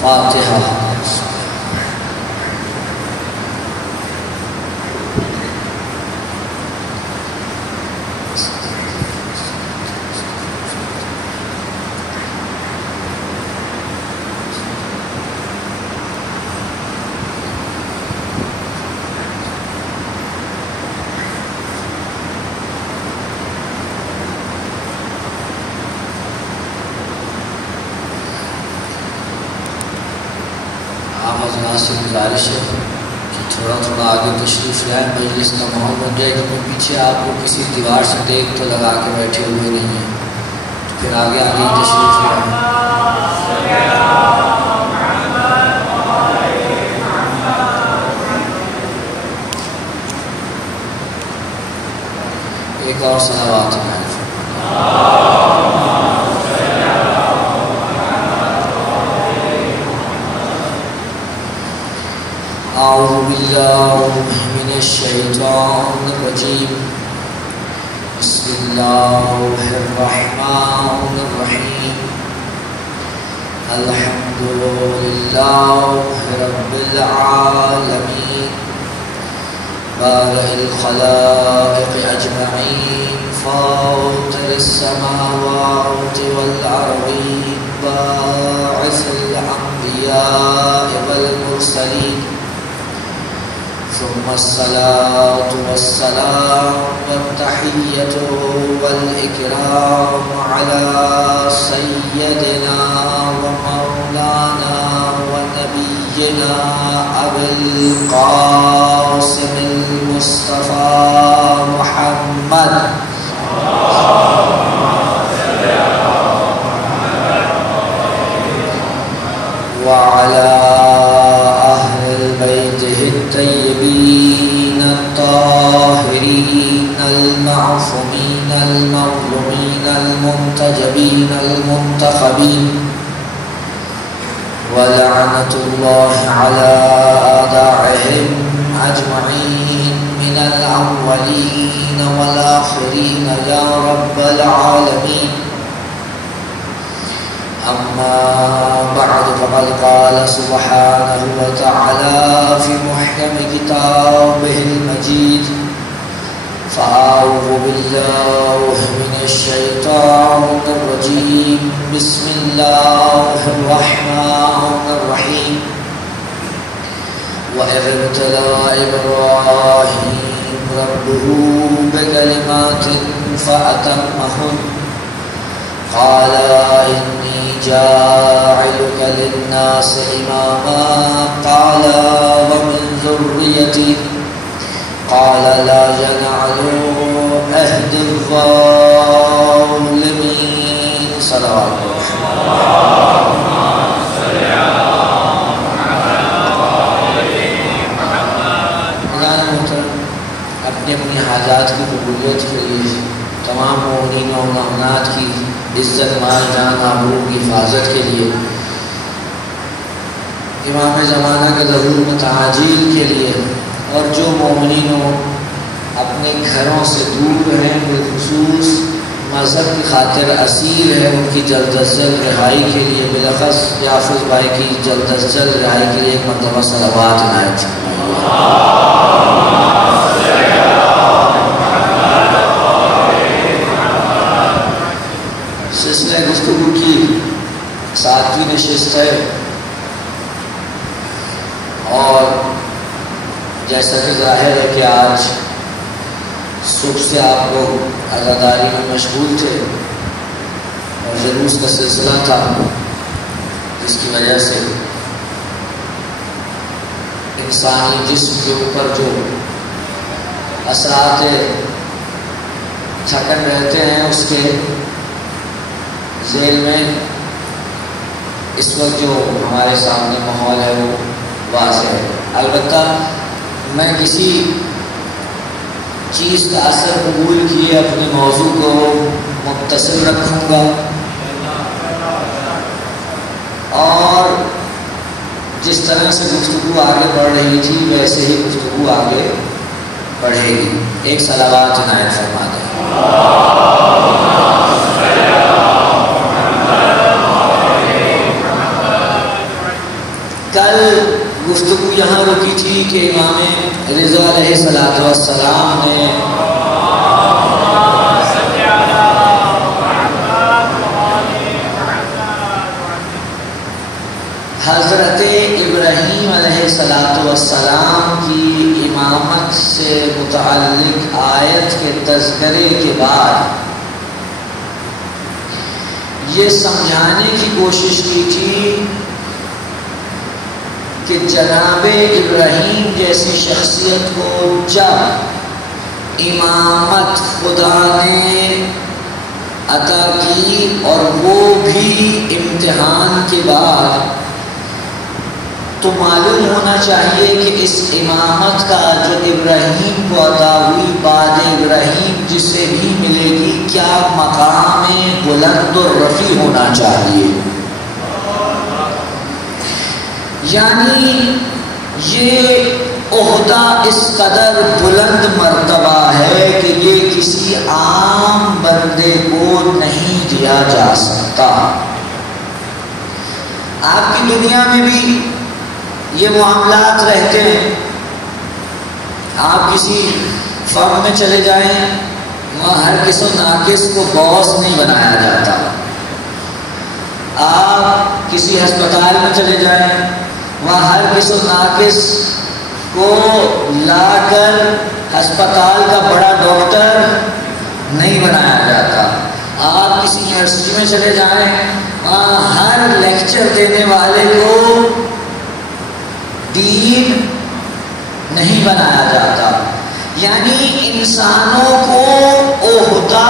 فاتحہ۔ سے گزارش ہے کہ تھوڑا تھوڑا آگے تشریف لائیں، مجلس کا ماحول بن جائے، کیونکہ پیچھے آپ کو کسی دیوار سے دیکھ تو لگا کے بیٹھے ہوئے نہیں ہیں، تو پھر آگے آگے تشریف لائیں۔ ایک اور صلوات ہے۔ اعوذ باللہ من الشیطان الرجیم، بسم اللہ الرحمن الرحیم، الحمد للہ رب العالمین، بارئ الخلائق اجمعین، فاطر السماوات والارضین، باعث الانبیاء والمرسلین، ثم الصلاة والسلام والتحية والإكرام على سيدنا ومولانا ونبينا أبي القاسم المصطفى محمد وعلى الطيبين الطاهرين المعصومين المظلومين المنتجبين المنتخبين، ولعنة الله على أعدائهم أجمعين من الأولين والآخرين يا رب العالمين. أما بعد، فقد قال سبحانه وتعالى في محكم كتابه المجيد، فأعوذ بالله من الشيطان الرجيم، بسم الله الرحمن الرحيم، وإذ ابتلى إبراهيم ربه بكلمات فأتمهن، قال إني جاعلك للناس إماما، قال ومن ذريتي، قال لا ينال عهد الظالمين. صلوات اپنی اپنی حاجات کی قبولیت کے لیے، تمام مومنین و مومنات کی عزت، مال، جان، آبرو کی حفاظت کے لیے، امام زمانہ کے ظہور میں تعجیل کے لیے، اور جو مومنین اپنے گھروں سے دور ہیں، بالخصوص مذہب کی خاطر اسیر ہے، ان کی جلد از جلد رہائی کے لیے، بالاخص یافز بھائی کی جلد از جلد رہائی کے لیے ایک مرتبہ صلوات عنایت سلسلہ گفتگو کی 7ویں نشست ہے، اور جیسا کہ ظاہر ہے کہ آج صبح سے آپ لوگ عزاداری میں مشغول تھے اور جلوس کا سلسلہ تھا، جس کی وجہ سے انسانی جسم کے اوپر جو اثرات تھکن رہتے ہیں، اس کے ذیل میں اس وقت جو ہمارے سامنے ماحول ہے وہ واضح ہے۔ البتہ میں کسی چیز کا اثر قبول کیے اپنے موضوع کو متصل رکھوں گا، اور جس طرح سے گفتگو آگے بڑھ رہی تھی ویسے ہی گفتگو آگے بڑھے گی۔ ایک صلوات عنایت فرما دیں۔ کل گفتگو یہاں رکی تھی کہ امام رضا علیہ السلام نے حضرت ابراہیم علیہ السلام کی امامت سے متعلق آیت کے تذکرے کے بعد یہ سمجھانے کی کوشش کی تھی کہ جناب ابراہیم جیسی شخصیت کو جب امامت خدا نے عطا کی اور وہ بھی امتحان کے بعد، تو معلوم ہونا چاہیے کہ اس امامت کا جو ابراہیم کو عطا ہوئی بعد ابراہیم جسے بھی ملے گی کیا مقام بلند و رفیع ہونا چاہیے۔ یعنی یہ عہدہ اس قدر بلند مرتبہ ہے کہ یہ کسی عام بندے کو نہیں دیا جا سکتا۔ آپ کی دنیا میں بھی یہ معاملات رہتے ہیں، آپ کسی فرم میں چلے جائیں وہاں ہر کس و ناقص کو باس نہیں بنایا جاتا، آپ کسی ہسپتال میں چلے جائیں وہاں ہر کس و ناقص کو لا کر ہسپتال کا بڑا ڈاکٹر نہیں بنایا جاتا، آپ کسی یونیورسٹی میں چلے جائیں وہاں ہر لیکچر دینے والے کو دین نہیں بنایا جاتا۔ یعنی انسانوں کو عہدہ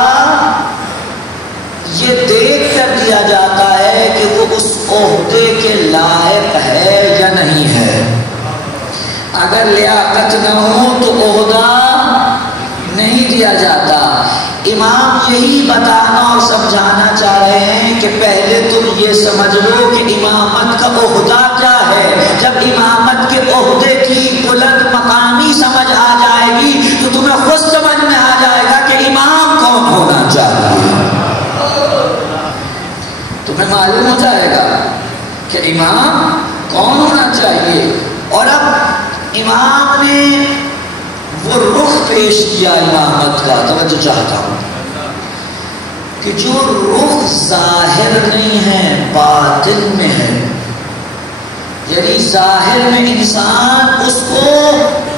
یہ دیکھ کر دیا جاتا ہے کہ وہ اس عہدے کے لائق ہے یا نہیں ہے۔ اگر لیاقت نہ ہو تو عہدہ نہیں دیا جاتا۔ امام یہی بتانا اور سمجھانا چاہ رہے ہیں کہ پہلے تم یہ سمجھ لو کہ امامت کا عہدہ کیا ہے۔ جب امامت کے عہدے کی بلند مقامی سمجھ آ جائے گی تو تمہیں خود سمجھ میں آ جائے گا کہ امام کون ہونا چاہیے، تمہیں معلوم ہو جائے گا کہ امام کون ہونا چاہیے۔ اور اب امام نے وہ رخ پیش کیا امامت کا، توجہ چاہتا ہوں کہ جو رخ ظاہر نہیں ہے باطن میں ہے، یعنی ظاہر میں انسان اس کو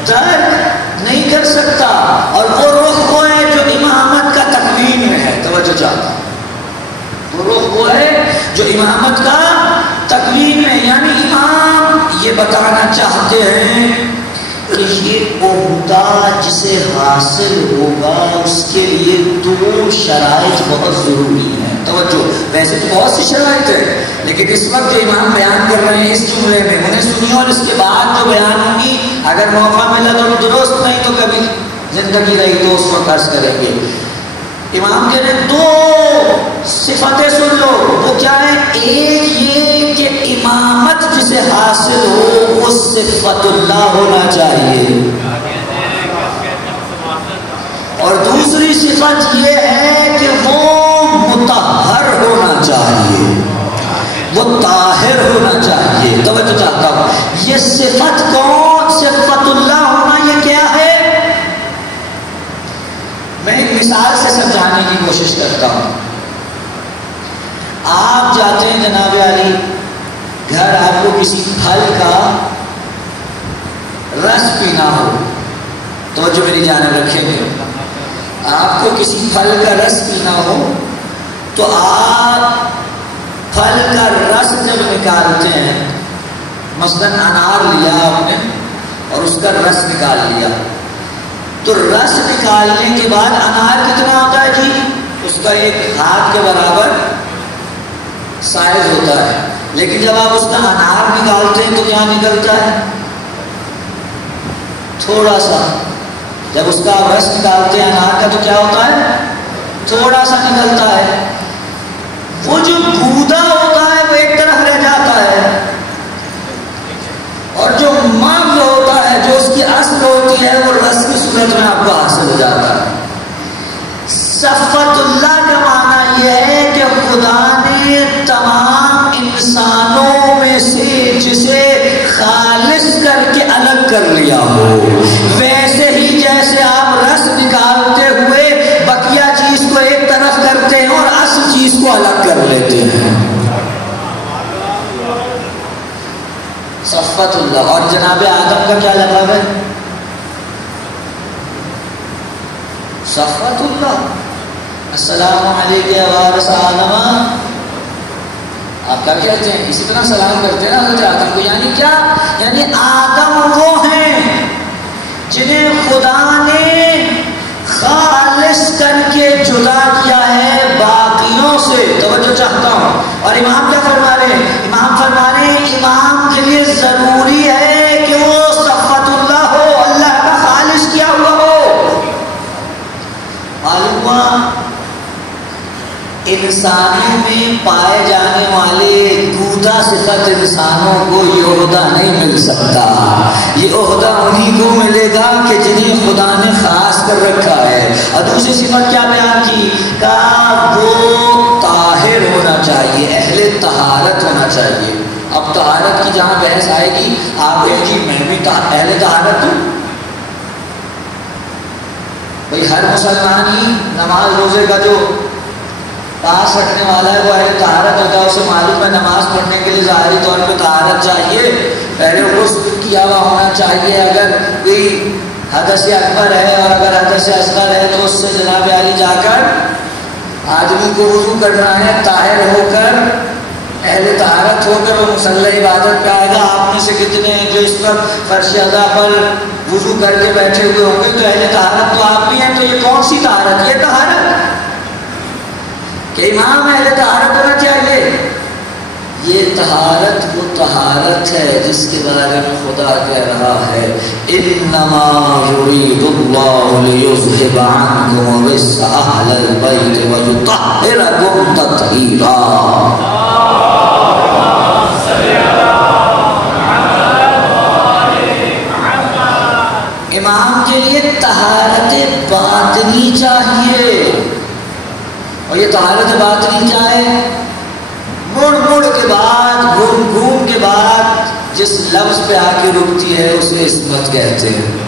درک نہیں کر سکتا، اور وہ رخ وہ ہے جو امامت کا تکوین میں ہے۔ توجہ چاہتا ہوں وہ رخ وہ ہے جو امامت کا تکوین میں، یعنی امام یہ بتانا چاہتے ہیں کہ یہ عہدہ جسے حاصل ہوگا اس کے لیے دو شرائط بہت ضروری ہیں۔ توجہ، ویسے تو بہت سی شرائط ہیں لیکن اس وقت جو امام بیان کر رہے ہیں اس جملے میں انہیں سنیے، اور اس کے بعد جو بیان ہوگی اگر موقع ملا تو درست، نہیں تو کبھی زندگی رہی تو اس وقت عرض کریں گے۔ امام کہہ رہے ہیں دو صفتیں سن لو، وہ کیا ہے؟ ایک یہ کہ امامت جسے حاصل ہو وہ صفت اللہ ہونا چاہیے، اور دوسری صفت یہ ہے کہ وہ مطہر ہونا چاہیے، وہ طاہر ہونا چاہیے۔ توجہ چاہتا ہوں یہ صفت کون؟ صفت اللہ ہونا یہ کیا ہے؟ میں ایک مثال سے سمجھانے کی کوشش کرتا ہوں۔ آپ جاتے ہیں جناب علی گھر، آپ کو کسی پھل کا رس پینا ہو، تو جو میری جانب رکھیں گے، آپ کو کسی پھل کا رس پینا ہو تو آپ پھل کا رس جب نکالتے ہیں، مثلا انار لیا آپ نے اور اس کا رس نکال لیا، تو رس نکالنے کے بعد انار کتنا ہوتا ہے جی؟ اس کا ایک ہاتھ کے برابر سائز ہوتا ہے، لیکن جب آپ اس کا انار نکالتے ہیں تو کیا نکلتا ہے؟ تھوڑا سا۔ جب اس کا رس نکالتے ہیں انار کا تو کیا ہوتا ہے؟ تھوڑا سا نکلتا ہے۔ وہ جو گودا ہوتا ہے وہ ایک طرف رہ جاتا ہے، اور جو مغز ہوتا ہے، جو اس کی اصل ہوتی ہے، وہ رس کی صورت میں آپ کو حاصل ہو جاتا ہے۔ صفت اللہ کا معنی یہ ہے کہ خدا نے تمام انسانوں میں سے جسے خالص کر کے الگ کر لیا ہو، ویسے ہی جیسے آپ رس نکالتے ہوئے بقیہ چیز کو ایک طرف کرتے ہیں اور اصل چیز کو الگ کر لیتے ہیں۔ صفت اللہ۔ اور جناب آدم کا کیا لقب ہے؟ صفت اللہ۔ السلام علیکم یا وارث آدم، آپ کیا کہتے ہیں؟ اسی طرح سلام کرتے ہیں نا حضرت آدم کو۔ یعنی کیا؟ یعنی آدم وہ ہیں جنہیں خدا نے خالص کر کے جدا کیا ہے باقیوں سے۔ توجہ چاہتا ہوں۔ اور امام کیا فرما رہے ہیں؟ امام فرما رہے ہیں امام کے لیے ضروری ہے کہ وہ صفت اللہ ہو، اللہ کا خالص کیا ہوا ہو۔ معلوم ہوا انسانوں میں پائے جانے والے گودا صفت انسانوں کو یہ عہدہ نہیں مل سکتا۔ یہ عہدہ انہی کو ملے گا کہ جنہیں خدا نے خاص کر رکھا ہے۔ اور دوسری صفت کیا بیان کی؟ کہ وہ طاہر ہونا چاہیے، اہل طہارت ہونا چاہیے۔ اب طہارت کی جہاں بحث آئے گی آپ کہیں جی میں بھی اہل طہارت ہوں۔ بھائی ہر مسلمان ہی نماز روزے کا جو پاس رکھنے والا ہے وہ اہل طہارت ہوتا ہے۔ اسے معلوم ہے نماز پڑھنے کے لیے ظاہری طور پہ طہارت چاہیے، پہلے غسل کیا ہوا ہونا چاہیے۔ اگر کوئی حدث اکبر ہے اور اگر حدث اصغر ہے تو اس سے جناب عالی جا کر آدمی کو وضو کرنا ہے، طاہر ہو کر، اہل طہارت ہو کر وہ مصلی عبادت پہ آئے گا۔ آپ میں سے کتنے ہیں جو اس وقت فرش ادا پر وضو کر کے بیٹھے ہوئے ہوں گے؟ تو اہل طہارت تو آپ بھی ہیں۔ تو یہ کون سی طہارت؟ یہ طہارت کہ امام اہل طہارت ہونا چاہیے۔ یہ طہارت وہ طہارت ہے جس کے بارے میں خدا کہہ رہا ہے انما یرید اللہ لیذھب عنکم الرجس اہل البیت ویطہرکم تطہیرا۔ امام کے لیے طہارت باطنی چاہیے، اور یہ طہارت باطنی کیا ہے؟ مڑ مڑ کے بعد، گھوم گھوم کے بعد جس لفظ پہ آ کے رکتی ہے اسے عصمت کہتے ہیں۔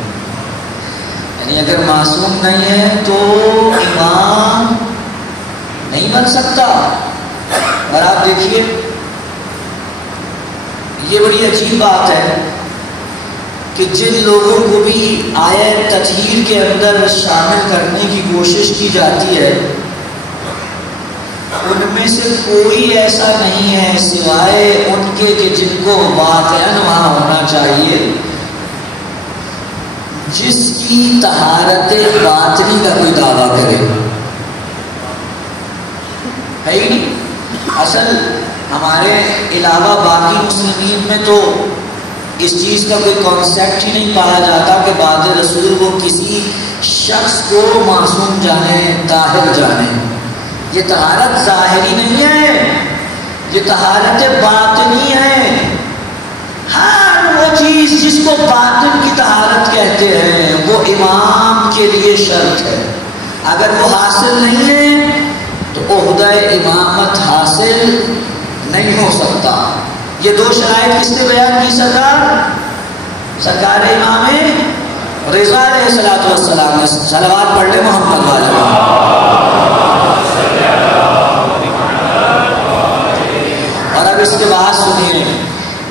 یعنی اگر معصوم نہیں ہے تو امام نہیں بن سکتا۔ اور آپ دیکھیے یہ بڑی عجیب بات ہے کہ جن لوگوں کو بھی آیت تطہیر کے اندر شامل کرنے کی کوشش کی جاتی ہے ان میں سے کوئی ایسا نہیں ہے سوائے ان کے کہ جن کو واقعاً وہاں ہونا چاہیے، جس کی طہارت باطنی کا کوئی دعویٰ کرے۔ ہے ہی نہیں۔ اصل ہمارے علاوہ باقی مسلمین میں تو اس چیز کا کوئی کانسیپٹ ہی نہیں پایا جاتا کہ بعد رسول وہ کسی شخص کو معصوم جانے، طاہر جانے۔ یہ طہارت ظاہری نہیں ہے، یہ طہارت باطنی ہے۔ ہر وہ چیز جس کو باطن کی طہارت کہتے ہیں وہ امام کے لیے شرط ہے۔ اگر وہ حاصل نہیں ہے تو عہدہ امامت حاصل نہیں ہو سکتا۔ یہ دو شرائط کس نے بیان کی؟ سرکار امام رضا علیہ الصلوۃ والسلام نے۔ صلوات پڑھ لے محمد والے۔ اور اب اس کے بعد سنیے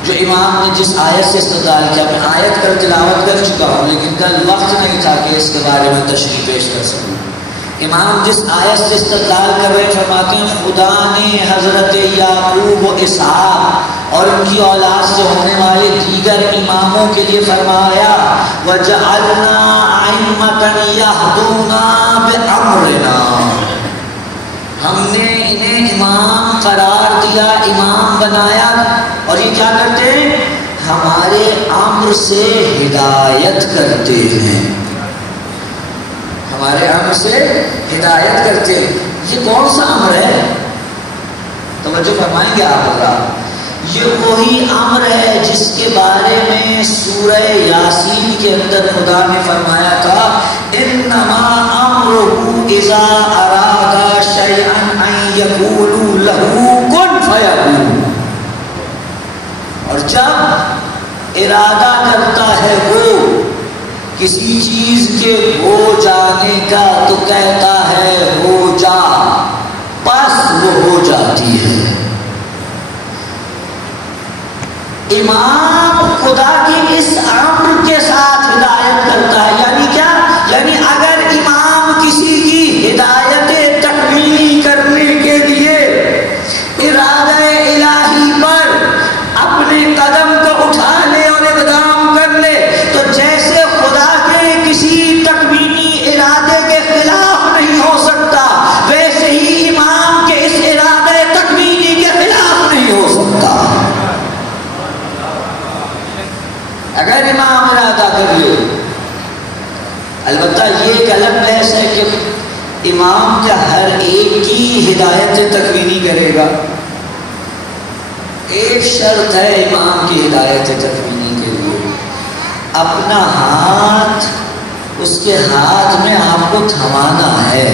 جو امام نے جس آیت سے استدلال کیا۔ میں آیت کل تلاوت کر چکا ہوں لیکن کل وقت نہیں تھا کہ اس کے بارے میں تشریح پیش کر سکوں۔ امام جس آیت سے استدلال کر رہے فرماتے ہیں خدا نے حضرت یعقوب و اسحاق اور ان کی اولاد سے ہونے والے دیگر اماموں کے لیے فرمایا وَجَعَلْنَا أَئِمَّةً يَهْدُونَ بِأَمْرِنَا، ہم نے انہیں امام قرار دیا، امام بنایا، اور یہ کیا کرتے ہیں؟ ہمارے امر سے ہدایت کرتے ہیں، ہمارے امر سے ہدایت کرتے ہیں۔ یہ کون سا امر ہے؟ توجہ فرمائیں گے آپ حضرات، یہ وہی امر ہے جس کے بارے میں سورہ یاسین کے اندر خدا نے فرمایا تھا انما امرہ اذا اراد شیئا ان یقول له کن فیکون، اور جب ارادہ کرتا ہے وہ کسی چیز کے ہو جانے کا تو کہتا ہے ہو جا، بس وہ ہو جاتی ہے۔ امام خدا کی اس امر کے ساتھ ہدایت کرتا ہے، یعنی کیا؟ یعنی اگر امام کسی کی ہدایت تکمیلی کرنے کے لیے ارادہ الہی پر اپنے قدم کو اٹھا لے اور اقدام کر لے تو جیسے خدا کے کسی تکمیلی ارادے کے خلاف نہیں ہو سکتا، ویسے ہی امام کے اس ارادے تکمیلی کے خلاف نہیں ہو سکتا۔ اگر امام ارادہ کر لے، البتہ یہ ایک الگ بحث ہے کہ امام کیا ہر ایک کی ہدایت تکوینی کرے گا؟ ایک شرط ہے امام کی ہدایت تکوینی کے لیے، اپنا ہاتھ اس کے ہاتھ میں آپ کو تھمانا ہے،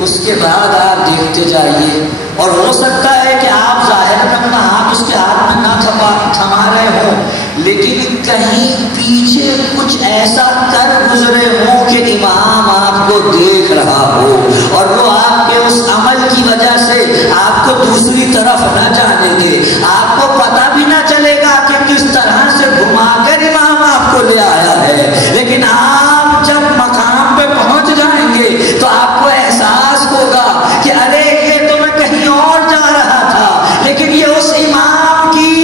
اس کے بعد آپ دیکھتے جائیے، اور ہو سکتا ہے کہ آپ ظاہر میں اپنا ہاتھ اس کے ہاتھ میں نہ تھما رہے ہوں، لیکن کہیں پیچھے کچھ ایسا کر گزرے ہوں کہ امام آپ کو دیکھ رہا ہو، اور وہ آپ کے اس عمل کی وجہ سے آپ کو دوسری طرف نہ جانے دے، آپ کو پتہ بھی نہ چلے گا کہ کس طرح سے گھما کر امام آپ کو لے آیا ہے، لیکن آپ جب مقام پہ پہنچ جائیں گے تو آپ کو احساس ہوگا کہ ارے یہ تو میں کہیں اور جا رہا تھا، لیکن یہ اس امام کی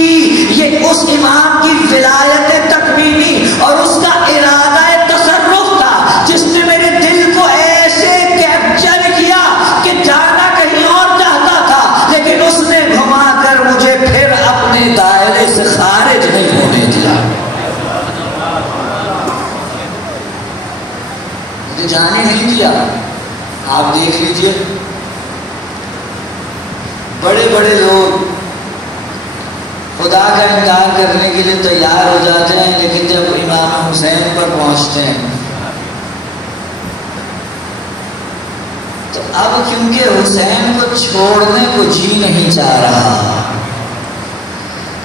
ولایت تکوینی اور اس کا ارادہ تصرف تھا جس نے میرے دل کو ایسے کیپچر کیا کہ جانا کہیں اور چاہتا تھا، لیکن اس نے گھما کر مجھے پھر اپنے دائرے سے خارج نہیں ہونے دیا، مجھے جانے نہیں دیا۔ آپ دیکھ لیجئے بڑے بڑے لوگ خدا کا انکار کرنے کے لیے تیار ہو جاتے ہیں، لیکن جب امام حسین پر پہنچتے ہیں تو اب کیونکہ حسین کو چھوڑنے کو جی نہیں چاہ رہا،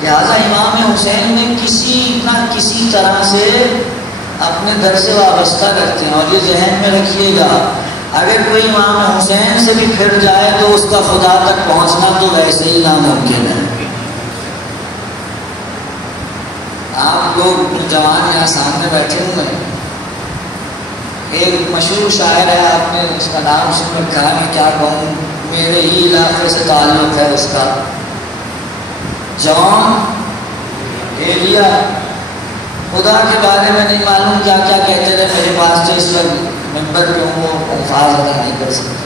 لہذا امام حسین میں کسی نہ کسی طرح سے اپنے در سے وابستہ کرتے ہیں، اور یہ ذہن میں رکھیے گا اگر کوئی امام حسین سے بھی پھر جائے تو اس کا خدا تک پہنچنا تو ویسے ہی ناممکن ہے۔ آپ لوگ جوان یہاں سامنے بیٹھے ہوئے ہیں، ایک مشہور شاعر ہے، آپ نے اس کا نام سن رکھا ہے، کیا کہوں، میرے ہی علاقے سے تعلق ہے اس کا، جان ایلیا، خدا کے بارے میں نہیں معلوم کیا کیا کہتے رہے، میرے پاس تو اس وقت ممبر پہ ہوں وہ الفاظ ادا نہیں کر سکتا،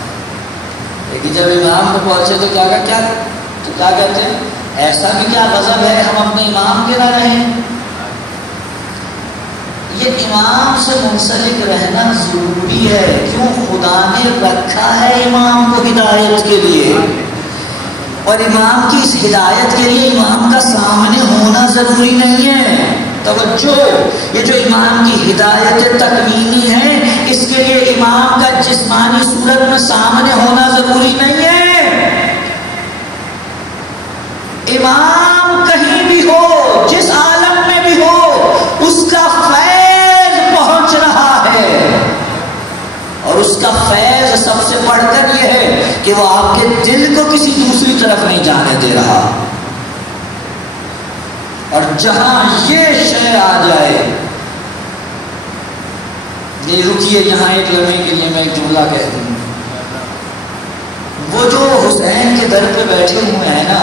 لیکن جب امام کو پہنچے تو کیا کہتے ہیں، ایسا بھی کیا غضب ہے ہم اپنے امام کے نہ رہیں۔ یہ امام سے منسلک رہنا ضروری ہے، کیوں؟ خدا نے رکھا ہے امام کو ہدایت کے لیے، اور امام کی اس ہدایت کے لیے امام کا سامنے ہونا ضروری نہیں ہے۔ توجہ، یہ جو امام کی ہدایت تکوینی ہے اس کے لیے امام کا جسمانی صورت میں سامنے ہونا ضروری نہیں ہے۔ امام کہیں بھی ہو، جس عالم میں بھی ہو، اس کا فیض پہنچ رہا ہے، اور اس کا فیض سب سے بڑھ کر یہ ہے کہ وہ آپ کے دل کو کسی دوسری طرف نہیں جانے دے رہا، اور جہاں یہ شے آ جائے، یہ رکیے یہاں ایک لمحے کے لیے میں ایک جملہ کہہ دوں. وہ جو حسین کے در پہ بیٹھے ہوئے ہیں نا،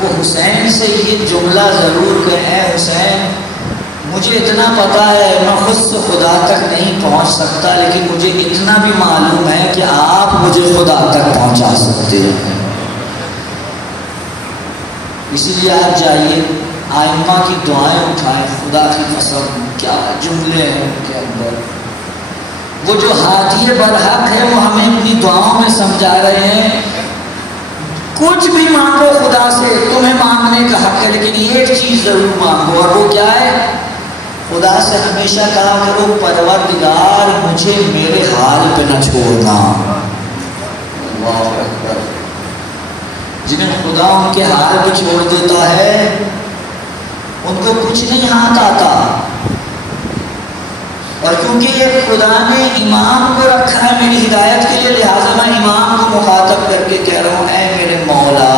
وہ حسین سے یہ جملہ ضرور کہیں، اے حسین مجھے اتنا پتا ہے میں خود سے خدا تک نہیں پہنچ سکتا، لیکن مجھے اتنا بھی معلوم ہے کہ آپ مجھے خدا تک پہنچا سکتے ہیں. اسی لیے آپ جائیے آئمہ کی دعائیں اٹھائیں، خدا کی قسم کیا جملے ہیں ان کے اندر. وہ جو ہادی برحق ہے وہ ہمیں اپنی دعاؤں میں سمجھا رہے ہیں کچھ بھی مانگو خدا سے، تمہیں مانگنے کا حق ہے، لیکن ایک چیز ضرور مانگو، اور وہ کیا ہے؟ خدا سے ہمیشہ کہا کرو پروردگار مجھے میرے حال پہ نہ چھوڑنا. اللہ اکبر. جنہیں خدا ان کے حال پہ چھوڑ دیتا ہے ان کو کچھ نہیں ہاتھ آتا. اور کیونکہ یہ خدا نے امام کو رکھا ہے میری ہدایت کے لیے، لہٰذا میں امام کو مخاطب کر کے کہہ رہا ہوں اے میرے مولا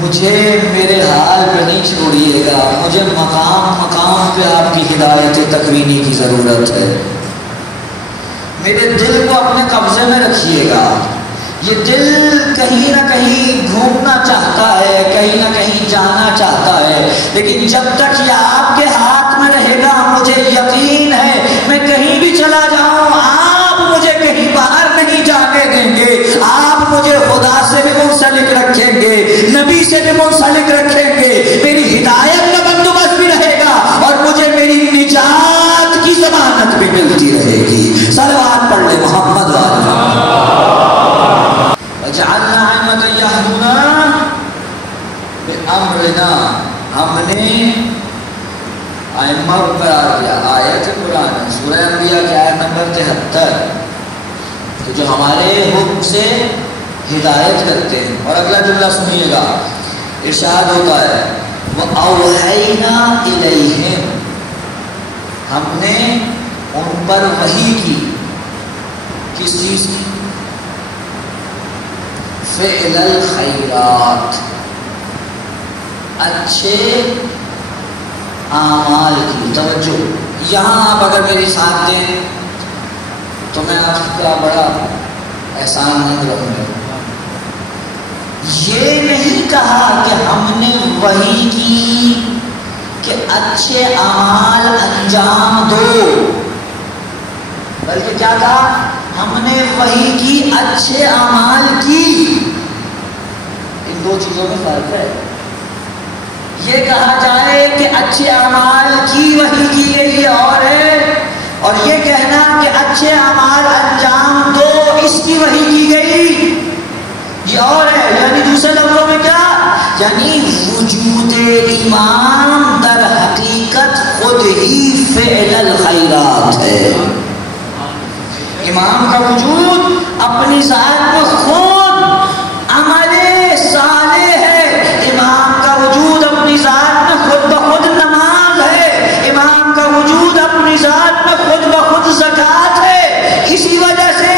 مجھے میرے حال پہ نہیں چھوڑیے گا، مجھے مقام مقام پہ آپ کی ہدایت تکوینی کی ضرورت ہے. میرے دل کو اپنے قبضے میں رکھیے گا. یہ دل کہیں نہ کہیں گھومنا چاہتا ہے، کہیں نہ کہیں جانا چاہتا ہے، لیکن جب تک یہ آپ کے ہاتھ میں رہے گا مجھے یقین ہے میں کہیں بھی چلا جاؤں آپ مجھے کہیں باہر نہیں جانے دیں گے. آپ مجھے خدا سے بھی منسلک رکھیں گے، نبی سے بھی منسلک رکھیں گے، میری ہدایت کا بندوبست بھی رہے گا اور مجھے میری نجات کی ضمانت بھی ملتی رہے گی. صلوات پڑھ لے محمد والا. وجعلنا ائمة يهدون بأمرنا، ہم نے ائمہ کو قرار دیا. آیت قرآن سورہ انبیاء کی آیت نمبر 73 کہ جو ہمارے حکم سے ہدایت کرتے ہیں. اور اگلا جملہ سنیے گا، ارشاد ہوتا ہے وَأَوْحَيْنَا إِلَيْهِمْ، ہم نے ان پر وحی کی. کس چیز کی؟ فعل الخیرات، اچھے اعمال کی. توجہ، یہاں آپ اگر میری ساتھ دیں تو میں آپ کا بڑا احسان مند رہوں گا. یہ نہیں کہا کہ ہم نے وحی کی کہ اچھے اعمال انجام دو، بلکہ کیا کہا؟ ہم نے وحی کی اچھے اعمال کی. ان دو چیزوں میں فرق ہے. یہ کہا جائے کہ اچھے اعمال کی وحی کی گئی اور ہے، اور یہ کہنا کہ اچھے اعمال انجام دو اس کی وحی کی گئی یہ اور ہے. یعنی دوسرے لفظوں میں کیا؟ یعنی وجود امام در حقیقت خود ہی فعل الخیرات ہے. امام کا وجود اپنی ذات میں خود عمل صالح ہے. امام کا وجود اپنی ذات میں خود بخود نماز ہے. امام کا وجود اپنی ذات میں خود بخود زکوٰۃ ہے. اسی وجہ سے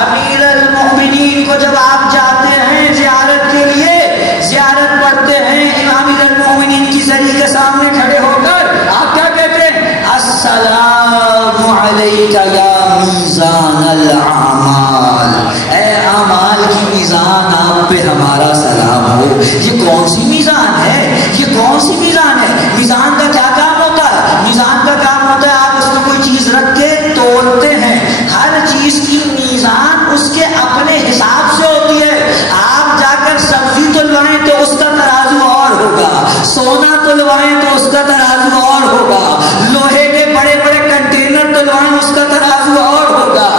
امیر المؤمنین کو جب آپ جاتے ہیں زیارت کے لیے، زیارت پڑھتے ہیں، امیر المؤمنین کی زری کے سامنے کھڑے ہو کر آپ کیا کہتے ہیں؟ السلام علیک یا میزان الاعمال، اے اعمال کی میزان آپ پہ ہمارا سلام ہو. یہ کون سی میزان ہے؟ یہ کون سی میزان ہے؟ میزان کا کیا کام ہوتا ہے؟ میزان کا کام ہوتا ہے آپ اس میں کوئی چیز رکھ کے تولتے ہیں. ہر چیز کی میزان اس کے اپنے حساب سے ہوتی ہے. آپ جا کر سبزی تلوائیں تو اس کا ترازو اور ہوگا، سونا تلوائیں تو اس کا ترازو اور ہوگا، لوہے کے بڑے بڑے کنٹینر تلوائیں اس کا ترازو اور ہوگا.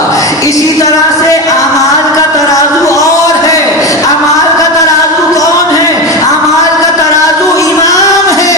اسی طرح سے اعمال کا ترازو اور ہے. اعمال کا ترازو کون ہے؟ اعمال کا ترازو امام ہے.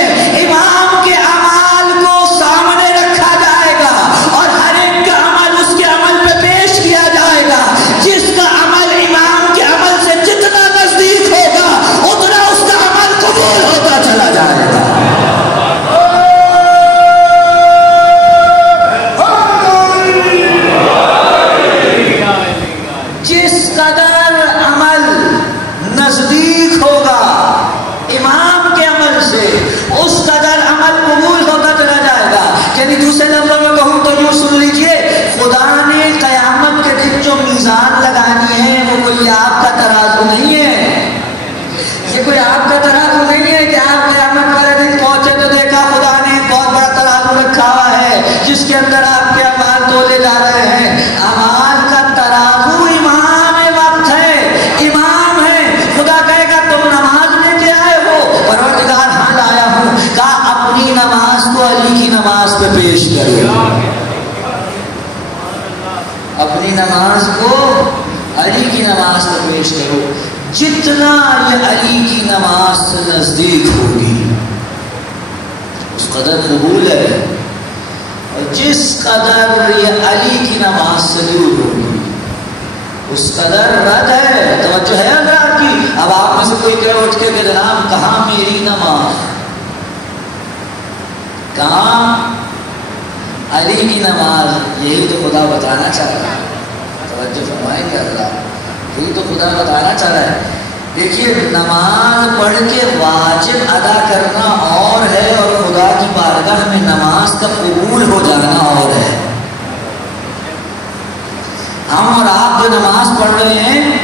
اپنی نماز کو علی کی نماز کو پیش کرو. جتنا یہ علی کی نماز سے نزدیک ہوگی اس قدر قبول ہے، اور جس قدر یہ علی کی نماز سے دور ہوگی اس قدر رد ہے. توجہ ہے حضرات کی؟ اب آپ میں سے کوئی کہے اٹھ کے کہ جناب کہاں میری نماز، کہاں علی کی نماز؟ یہی تو خدا بتانا چاہ رہا ہے. توجہ فرمائیں گے اللہ، یہی تو خدا بتانا چاہ رہا ہے. دیکھیے نماز پڑھ کے واجب ادا کرنا اور ہے، اور خدا کی بارگاہ میں نماز کا قبول ہو جانا اور ہے. ہم اور آپ جو نماز پڑھ رہے ہیں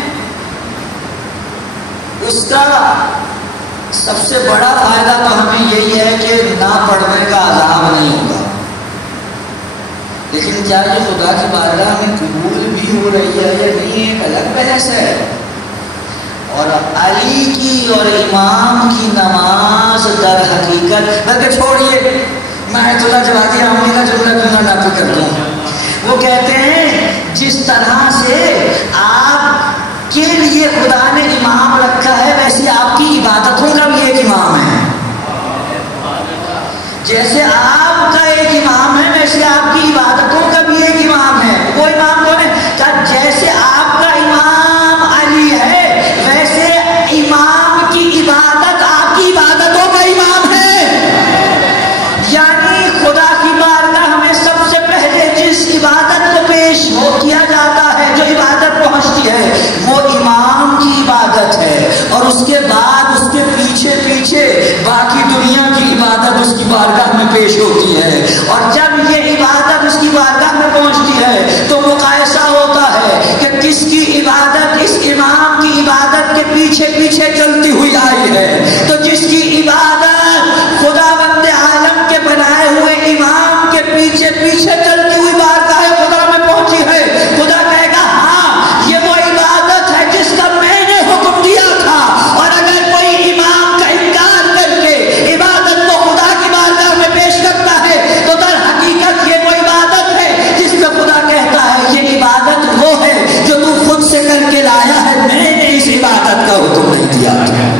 اس کا سب سے بڑا فائدہ تو ہمیں یہی ہے کہ نہ پڑھنے کا عذاب نہیں ہوگا. لیکن کیا یہ خدا کی بارگاہ میں قبول بھی ہو رہی ہے یا نہیں ایک الگ بحث ہے. اور علی کی اور امام کی نماز در حقیقت، بلکہ چھوڑیے میں آیت اللہ جوادی عاملی کا جملہ کیوں نہ نقل کر دوں. وہ کہتے ہیں جس طرح سے آپ کے لیے خدا نے امام رکھا ہے ویسے آپ کی عبادتوں کا بھی ایک امام ہے. جیسے آپ کا ایک امام ہے ویسے آپ کی عبادتوں کا بھی ایک امام ہے. وہ امام کون ہے؟ کہ جیسے آپ کا امام علی ہے ویسے امام کی عبادت آپ کی عبادتوں کا امام ہے. یعنی خدا کی بارگاہ میں سب سے پہلے جس عبادت کو پیش کیا جاتا ہے، جو عبادت پہنچتی ہے، وہ امام کی عبادت ہے، اور اس کے بعد اس کے پیچھے پیچھے باقی دنیا کی عبادت اس کی بارگاہ میں پیش ہوتی ہے. اور جب یہ عبادت اس کی بارگاہ میں پہنچتی ہے تو مقایسہ ہوتا ہے کہ کس کی عبادت اس امام کی عبادت کے پیچھے پیچھے چلتی ہوئی آئی ہے. تو جس کی عبادت خداوند عالم کے بنائے ہوئے امام کے پیچھے پیچھے چلتی ہوئی بارگاہ خدا میں پہنچی ہے، خدا کہے گا ہاں یہ وہ عبادت ہے جس کا میں نے حکم دیا تھا. اور اگر کوئی امام کا انکار کر کے عبادت کو خدا کی بارگاہ میں پیش کرتا ہے تو در حقیقت یہ وہ عبادت ہے جس میں خدا کہتا ہے یہ عبادت وہ ہے جو تو خود سے کر کے لایا ہے، میں نے اس عبادت کا حکم نہیں دیا تھا،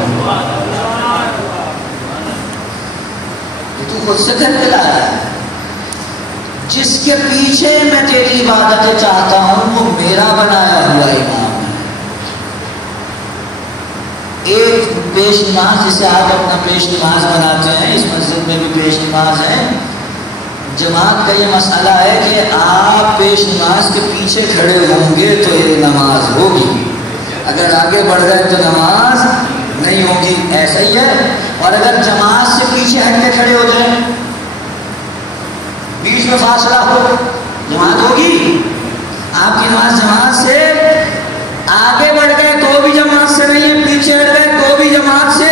تو خود سے کر کے لایا ہے. جس کے پیچھے میں تیری عبادتیں چاہتا ہوں وہ میرا بنایا ہوا امام ہے. ایک پیش نماز جسے آپ اپنا پیش نماز بناتے ہیں، اس مسجد میں بھی پیش نماز ہے. جماعت کا یہ مسئلہ ہے کہ آپ پیش نماز کے پیچھے کھڑے ہوں گے تو یہ نماز ہوگی، اگر آگے بڑھ گئے تو نماز نہیں ہوگی. ایسا ہی ہے. اور اگر جماعت سے پیچھے ہٹ کے کھڑے ہو جائیں، بیچ میں فاصلہ ہو، جماعت ہوگی. آپ کی نماز جماعت سے آگے بڑھ گئے تو بھی جماعت سے نہیں ہے، پیچھے ہٹ گئے تو بھی جماعت سے.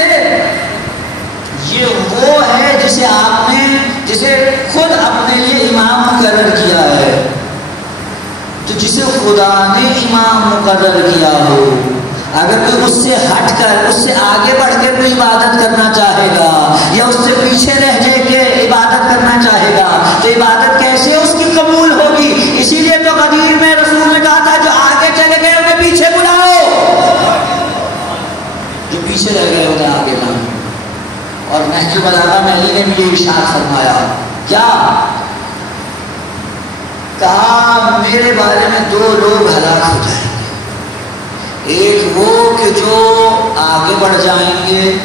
یہ وہ ہے جسے آپ نے جسے خود اپنے لیے امام مقرر کیا ہے. تو جسے خدا نے امام مقرر کیا ہو، اگر کوئی اس سے ہٹ کر اس سے آگے بڑھ کر کوئی عبادت کرنا چاہے گا یا اس سے پیچھے رہ جا کے عبادت کرنا چاہے گا تو عبادت کیسے اس کی قبول ہوگی؟ اسی لیے تو قدیم میں رسول نے کہا تھا جو آگے چلے گئے انہیں پیچھے بلاؤ، جو پیچھے رہ گئے انہیں آگے لاؤ. اور نہج البلاغہ میں علی نے بھی یہ ارشاد فرمایا، کیا کہا میرے بارے میں دو لوگ ہلاک ہو جائیں گے، ایک وہ کہ جو آگے بڑھ جائیں گے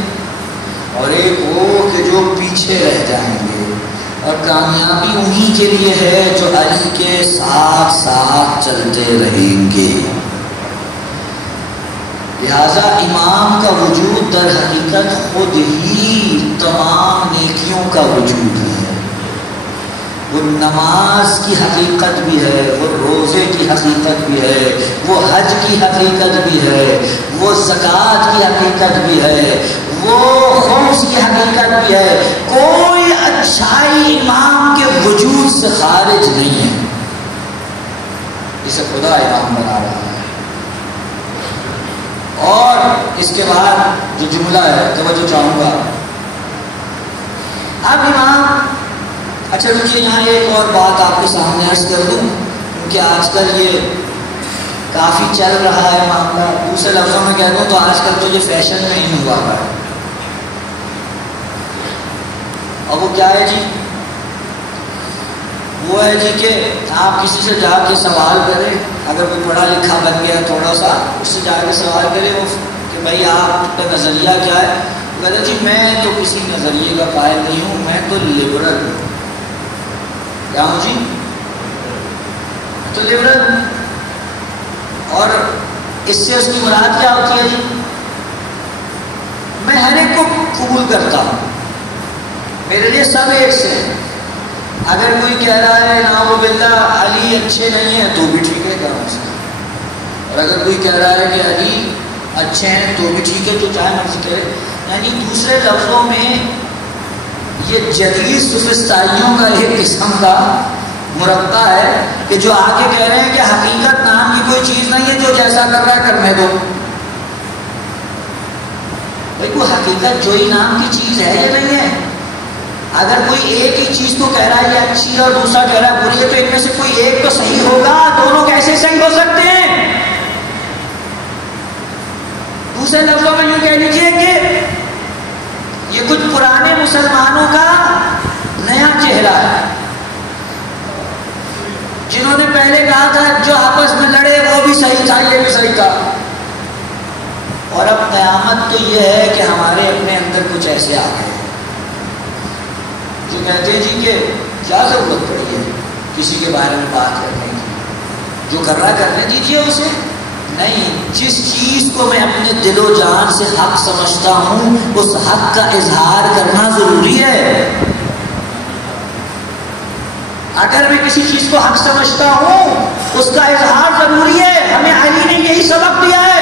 اور ایک وہ کہ جو پیچھے رہ جائیں گے. اور کامیابی انہی کے لیے ہے جو علی کے ساتھ ساتھ چلتے رہیں گے. لہذا امام کا وجود در حقیقت خود ہی تمام نیکیوں کا وجود ہے. وہ نماز کی حقیقت بھی ہے، وہ روزے کی حقیقت بھی ہے، وہ حج کی حقیقت بھی ہے، وہ زکوٰۃ کی حقیقت بھی ہے، وہ خمس کی حقیقت بھی ہے. کوئی اچھائی امام کے وجود سے خارج نہیں ہے، اسے خدا امام بنا رہا ہے. اور اس کے بعد جو جملہ ہے توجہ چاہوں گا. اب امام، اچھا رکیے یہاں ایک اور بات آپ کے سامنے عرض کر دوں. کیونکہ آج کل یہ کافی چل رہا ہے معاملہ. دوسرے لفظوں میں کہہ دوں تو آج کل تو یہ فیشن میں ہی ہوا ہے. اور وہ کیا ہے جی؟ وہ ہے جی کہ آپ کسی سے جا کے سوال کریں، اگر کوئی پڑھا لکھا بن گیا تھوڑا سا، اس سے جا کے سوال کریں وہ کہ بھائی آپ کا نظریہ کیا ہے؟ کہتے جی میں تو کسی نظریے کا قائل نہیں ہوں، میں تو لبرل ہوں. کیا ہوں جی؟ تو لبرل. اور اس سے اس کی مراد کیا ہوتی ہے جی؟ میں ہر ایک کو قبول کرتا ہوں، میرے لیے سب ایک سے ہیں. اگر کوئی کہہ رہا ہے نعوذ باللہ علی اچھے نہیں ہیں تو بھی ٹھیک ہے کروں اس کا، اور اگر کوئی کہہ رہا ہے کہ علی اچھے ہیں تو بھی ٹھیک ہے، جو چاہے مرضی کرے. یعنی دوسرے لفظوں میں یہ جدید سفسطائیوں کا ایک قسم کا مربع ہے کہ جو آگے کہہ رہے ہیں کہ حقیقت نام کی کوئی چیز نہیں ہے، جو جیسا کر رہا ہے کرنے دو. بھائی کوئی حقیقت جو ہی نام کی چیز ہے یا نہیں ہے؟ اگر کوئی ایک ہی چیز کو کہہ رہا ہے یہ اچھی ہے اور دوسرا کہہ رہا ہے بری ہے، تو ان میں سے کوئی ایک تو صحیح ہوگا. دونوں کیسے صحیح ہو سکتے ہیں؟ دوسرے لفظوں میں یوں کہہ لیجیے کہ یہ کچھ پرانے مسلمانوں کا نیا چہرہ ہے، جنہوں نے پہلے کہا تھا جو آپس میں لڑے وہ بھی صحیح تھا، یہ بھی صحیح تھا. اور اب قیامت تو یہ ہے کہ ہمارے اپنے اندر کچھ ایسے آ گئے جو کہتے ہیں جی کہ کیا ضرورت پڑی ہے کسی کے بارے میں بات کرنے کی، جو کر رہا کرنے دیجیے اسے. نہیں، جس چیز کو میں اپنے دل و جان سے حق سمجھتا ہوں اس حق کا اظہار کرنا ضروری ہے. اگر میں کسی چیز کو حق سمجھتا ہوں اس کا اظہار ضروری ہے. ہمیں علی نے یہی سبق دیا ہے،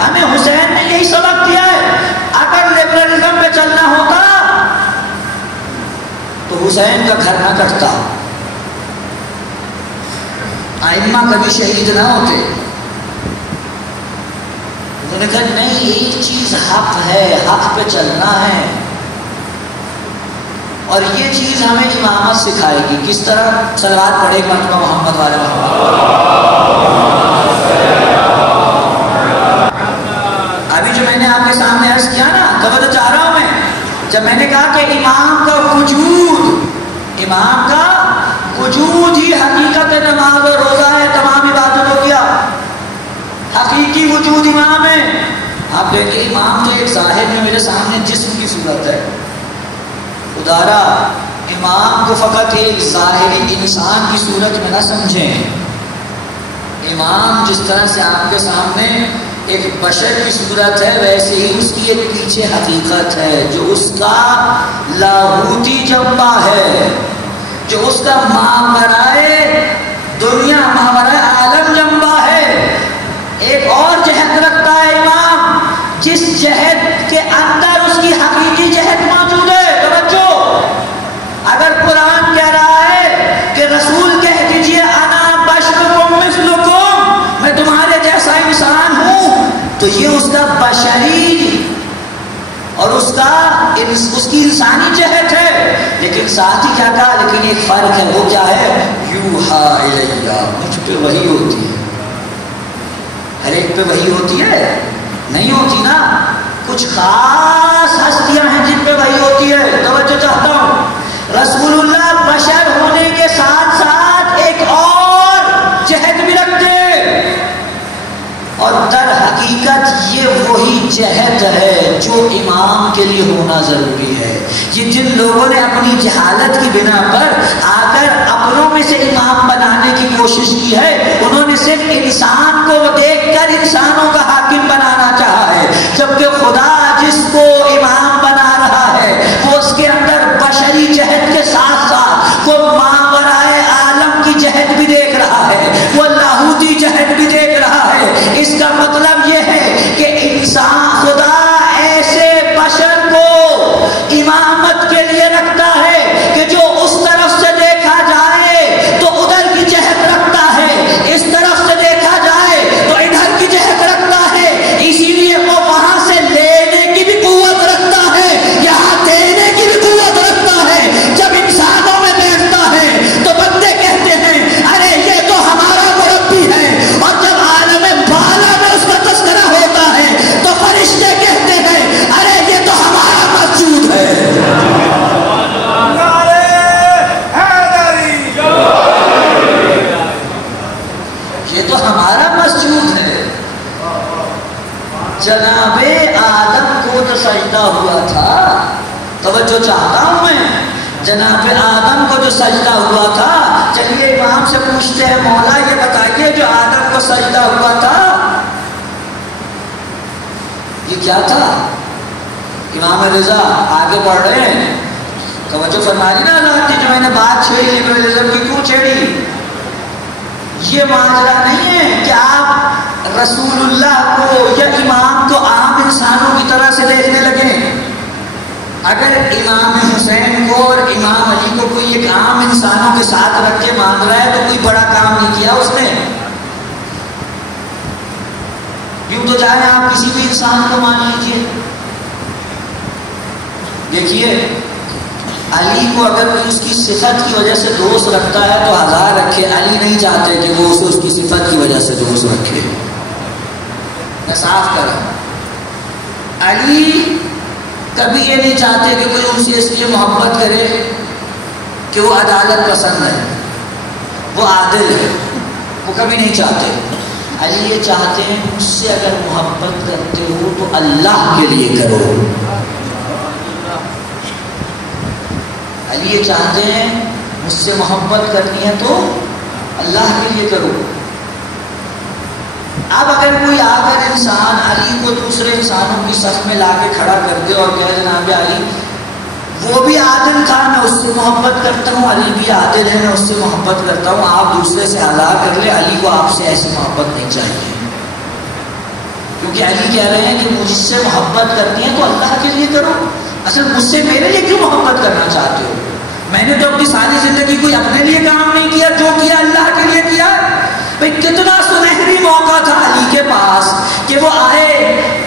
ہمیں حسین نے یہی سبق دیا ہے. اگر لبرلزم پہ چلنا ہوتا تو حسین کا گھر نہ کٹتا، ائمہ کبھی شہید نہ ہوتے. انہوں نے کہا نہیں، ایک چیز حق ہے، حق پہ چلنا ہے. اور یہ چیز ہمیں امامت سکھائے گی. کس طرح؟ صلوات پڑھے ایک مرتبہ محمد والے محمد. ابھی جو میں نے آپ کے سامنے عرض کیا نا، توجہ چاہ رہا ہوں میں، جب میں نے کہا کہ امام کا وجود ہی حقیقت نماز اور روزہ ہے، تمام عبادتوں کیا حقیقی وجود امام ہے. آپ دیکھیں امام تو ایک ظاہر میں میرے سامنے جسم کی صورت ہے. ادارا امام کو فقط ایک ظاہری انسان کی صورت میں نہ سمجھیں. امام جس طرح سے آپ کے سامنے ایک بشر کی صورت ہے، ویسے ہی اس کی ایک پیچھے حقیقت ہے جو اس کا لاہوتی جنبہ ہے، جو اس کا ماورائے دنیا ماورائے عالم جنبہ ہے. ایک اور جہت رکھتا ہے امام، جس جہت کے اندر اس کی حقیقی جہت موجود ہے. توجہ، اگر قرآن کہہ رہا ہے کہ رسول کہہ دیجئے انا بشرکم مثلکم، میں تمہارے جیسا انسان ہوں، تو یہ اس کا بشری اور اس کی انسانی جہت ہے. لیکن ساتھ ہی کیا کہا؟ لیکن ایک فرق ہے. وہ کیا ہے؟ یوحا الیہ، مجھ پہ وحی ہوتی ہے. ہر ایک پہ وحی ہوتی ہے؟ نہیں ہوتی نا. کچھ خاص ہستیاں ہیں جن پہ وحی ہوتی ہے. توجہ چاہتا ہوں، رسول اللہ بشر ہونے کے ساتھ ساتھ ایک اور جہت بھی رکھتے، اور در حقیقت یہ وہی جہت ہے جو امام کے لیے ہونا ضروری ہے. یہ جن لوگوں نے اپنی جہالت کی بنا پر آ کر اپنوں میں سے امام بنانے کی کوشش کی ہے، انہوں نے صرف انسان کو دیکھ کر انسانوں کا حاکم بنانا چاہا ہے، جبکہ خدا جس کو امام بنا رہا ہے وہ اس کے اندر بشری جہت کے ساتھ ساتھ وہ ماورائے عالم کی جہت بھی دیکھ رہا ہے، وہ لاہوتی جہت بھی دیکھ رہا ہے. اس کا مطلب یہ ہے کہ انسان خدا ایسے بشر کو امامت کے لیے رکھتا ہے کہ جو اس طرف سے دیکھا جائے تو ادھر کی جہت رکھتا ہے، اس طرف سے دیکھا جائے تو ادھر کی جہت رکھتا یہ تو ہمارا مسجود ہے. جناب آدم کو جو سجدہ ہوا تھا، توجہ چاہتا ہوں میں، جناب آدم کو جو سجدہ ہوا تھا، چلیے امام سے پوچھتے ہیں مولا یہ بتائیے جو آدم کو سجدہ ہوا تھا یہ کیا تھا؟ امام رضا آگے بڑھ رہے ہیں، توجہ فرمانی نا اللہ کی، جو میں نے بات چھیڑی ابن رضا کی کیوں چھیڑی؟ یہ ماجرا نہیں ہے کہ آپ رسول اللہ کو یا امام کو عام انسانوں کی طرح سے دیکھنے لگیں. اگر امام حسین کو اور امام علی کو کوئی ایک عام انسانوں کے ساتھ رکھ کے مان رہا ہے تو کوئی بڑا کام نہیں کیا اس نے. یوں تو چاہے آپ کسی بھی انسان کو مان لیجیے. دیکھیے علی کو اگر کوئی اس کی صفت کی وجہ سے دوست رکھتا ہے تو ہزار رکھے، علی نہیں چاہتے کہ وہ اسے اس کی صفت کی وجہ سے دوست رکھے. میں صاف کروں، علی کبھی یہ نہیں چاہتے کہ کوئی ان سے اس لیے محبت کرے کہ وہ عدالت پسند ہے، وہ عادل ہے، وہ کبھی نہیں چاہتے. علی یہ چاہتے ہیں مجھ سے اگر محبت کرتے ہو تو اللہ کے لیے کرو. علی یہ چاہتے ہیں مجھ سے محبت کرنی ہے تو اللہ کے لیے کرو. اب اگر کوئی آ کر انسان علی کو دوسرے انسانوں کی صف میں لا کے کھڑا کر دے اور کہے جناب علی وہ بھی عادل تھا میں اس سے محبت کرتا ہوں، علی بھی عادل ہے میں اس سے محبت کرتا ہوں، آپ دوسرے سے ہزار کر لیں، علی کو آپ سے ایسی محبت نہیں چاہیے. کیونکہ علی کہہ رہے ہیں کہ مجھ سے محبت کرتی ہیں تو اللہ کے لیے کرو. اصل مجھ سے میرے لیے کیوں محبت کرنا چاہتے ہو؟ میں نے تو اپنی ساری زندگی کوئی اپنے لیے کام نہیں کیا، جو کیا اللہ کے لیے کیا. بھئی کتنا سنہری موقع تھا علی کے پاس کہ وہ آئے